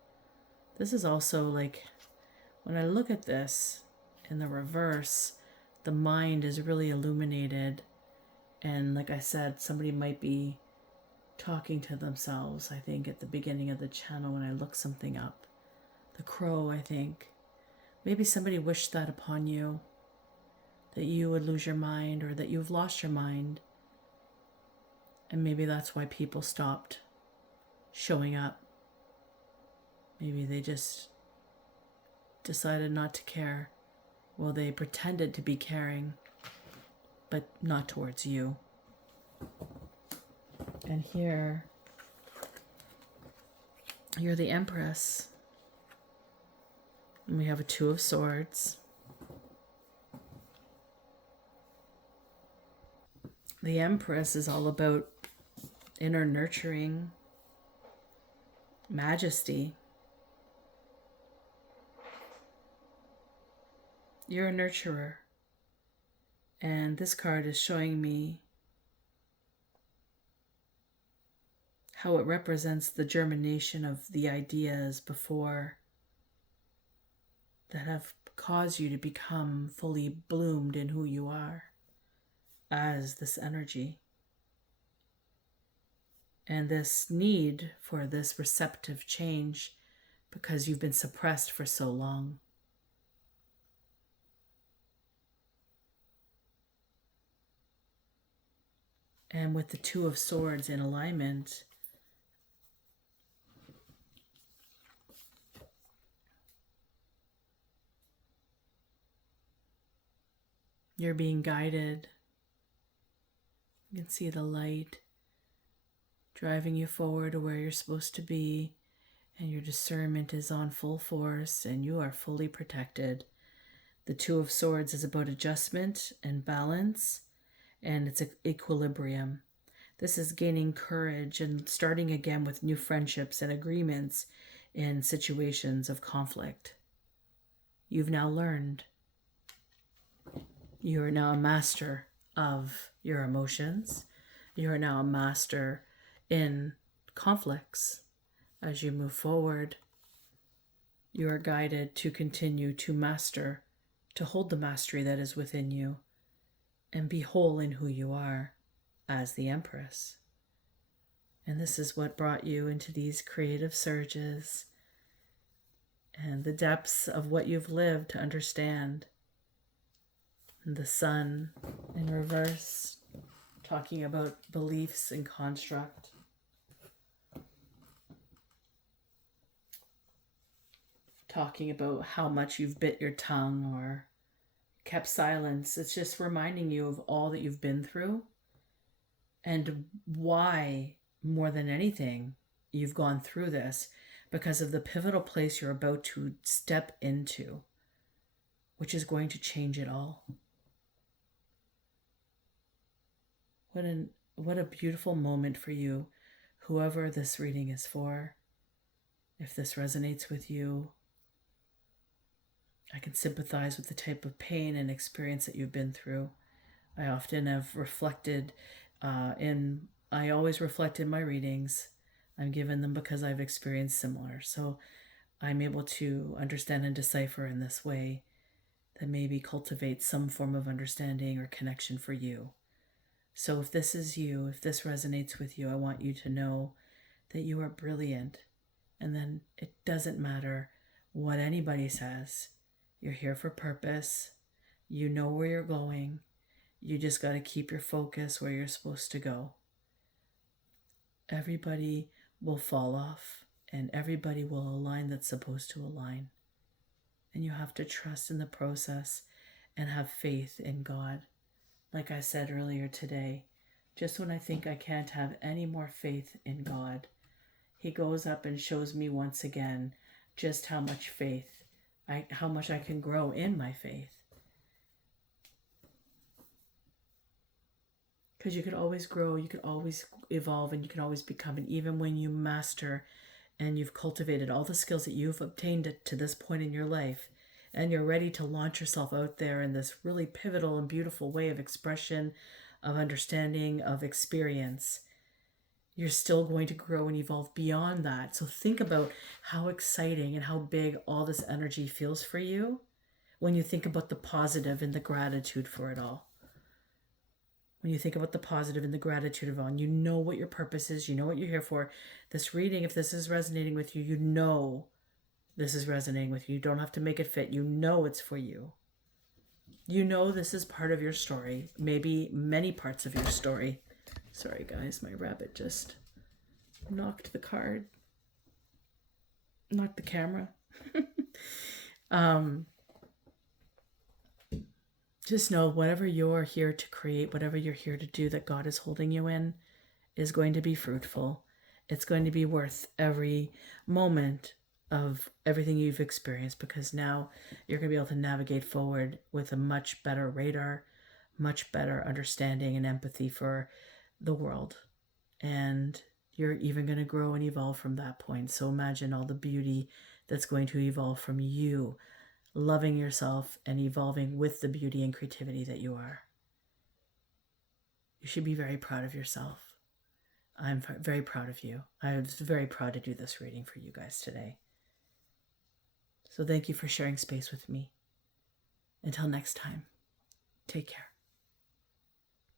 This is also like, when I look at this, in the reverse, the mind is really illuminated. And like I said, somebody might be talking to themselves, I think, at the beginning of the channel when I look something up. The crow, I think. Maybe somebody wished that upon you, that you would lose your mind or that you've lost your mind. And maybe that's why people stopped showing up. Maybe they just decided not to care. Well, they pretended to be caring, but not towards you. And here, you're the Empress. And we have a Two of Swords. The Empress is all about inner nurturing, majesty. You're a nurturer. And this card is showing me how it represents the germination of the ideas before that have caused you to become fully bloomed in who you are as this energy. And this need for this receptive change because you've been suppressed for so long. And with the Two of Swords in alignment, you're being guided. You can see the light driving you forward to where you're supposed to be, and your discernment is on full force, and you are fully protected. The Two of Swords is about adjustment and balance, and it's equilibrium. This is gaining courage and starting again with new friendships and agreements in situations of conflict. You've now learned. You are now a master of your emotions. You are now a master in conflicts. As you move forward, you are guided to continue to master, to hold the mastery that is within you, and be whole in who you are as the Empress. And this is what brought you into these creative surges and the depths of what you've lived to understand. And the Sun in reverse, talking about beliefs and construct. Talking about how much you've bit your tongue or kept silence. It's just reminding you of all that you've been through and why, more than anything, you've gone through this, because of the pivotal place you're about to step into, which is going to change it all. What a beautiful moment for you, whoever this reading is for. If this resonates with you, I can sympathize with the type of pain and experience that you've been through. I often have reflected I always reflect in my readings. I'm given them because I've experienced similar. So I'm able to understand and decipher in this way that maybe cultivates some form of understanding or connection for you. So if this is you, if this resonates with you, I want you to know that you are brilliant. And then it doesn't matter what anybody says. You're here for purpose. You know where you're going. You just got to keep your focus where you're supposed to go. Everybody will fall off and everybody will align that's supposed to align. And you have to trust in the process and have faith in God. Like I said earlier today, just when I think I can't have any more faith in God, He goes up and shows me once again just how much faith, how much I can grow in my faith. Because you could always grow, you could always evolve, and you can always become. And even when you master and you've cultivated all the skills that you've obtained to this point in your life, and you're ready to launch yourself out there in this really pivotal and beautiful way of expression, of understanding, of experience, you're still going to grow and evolve beyond that. So think about how exciting and how big all this energy feels for you when you think about the positive and the gratitude for it all. When you think about the positive and the gratitude of it all, and you know what your purpose is, you know what you're here for. This reading, if this is resonating with you, you know this is resonating with you. You don't have to make it fit. You know it's for you. You know this is part of your story, maybe many parts of your story. Sorry, guys, my rabbit just knocked the card, knocked the camera. Just know whatever you're here to create, whatever you're here to do that God is holding you in is going to be fruitful. It's going to be worth every moment of everything you've experienced, because now you're going to be able to navigate forward with a much better radar, much better understanding and empathy for the world. And you're even going to grow and evolve from that point. So imagine all the beauty that's going to evolve from you loving yourself and evolving with the beauty and creativity that you are. You should be very proud of yourself. I'm very proud of you. I was very proud to do this reading for you guys today. So thank you for sharing space with me. Until next time, take care.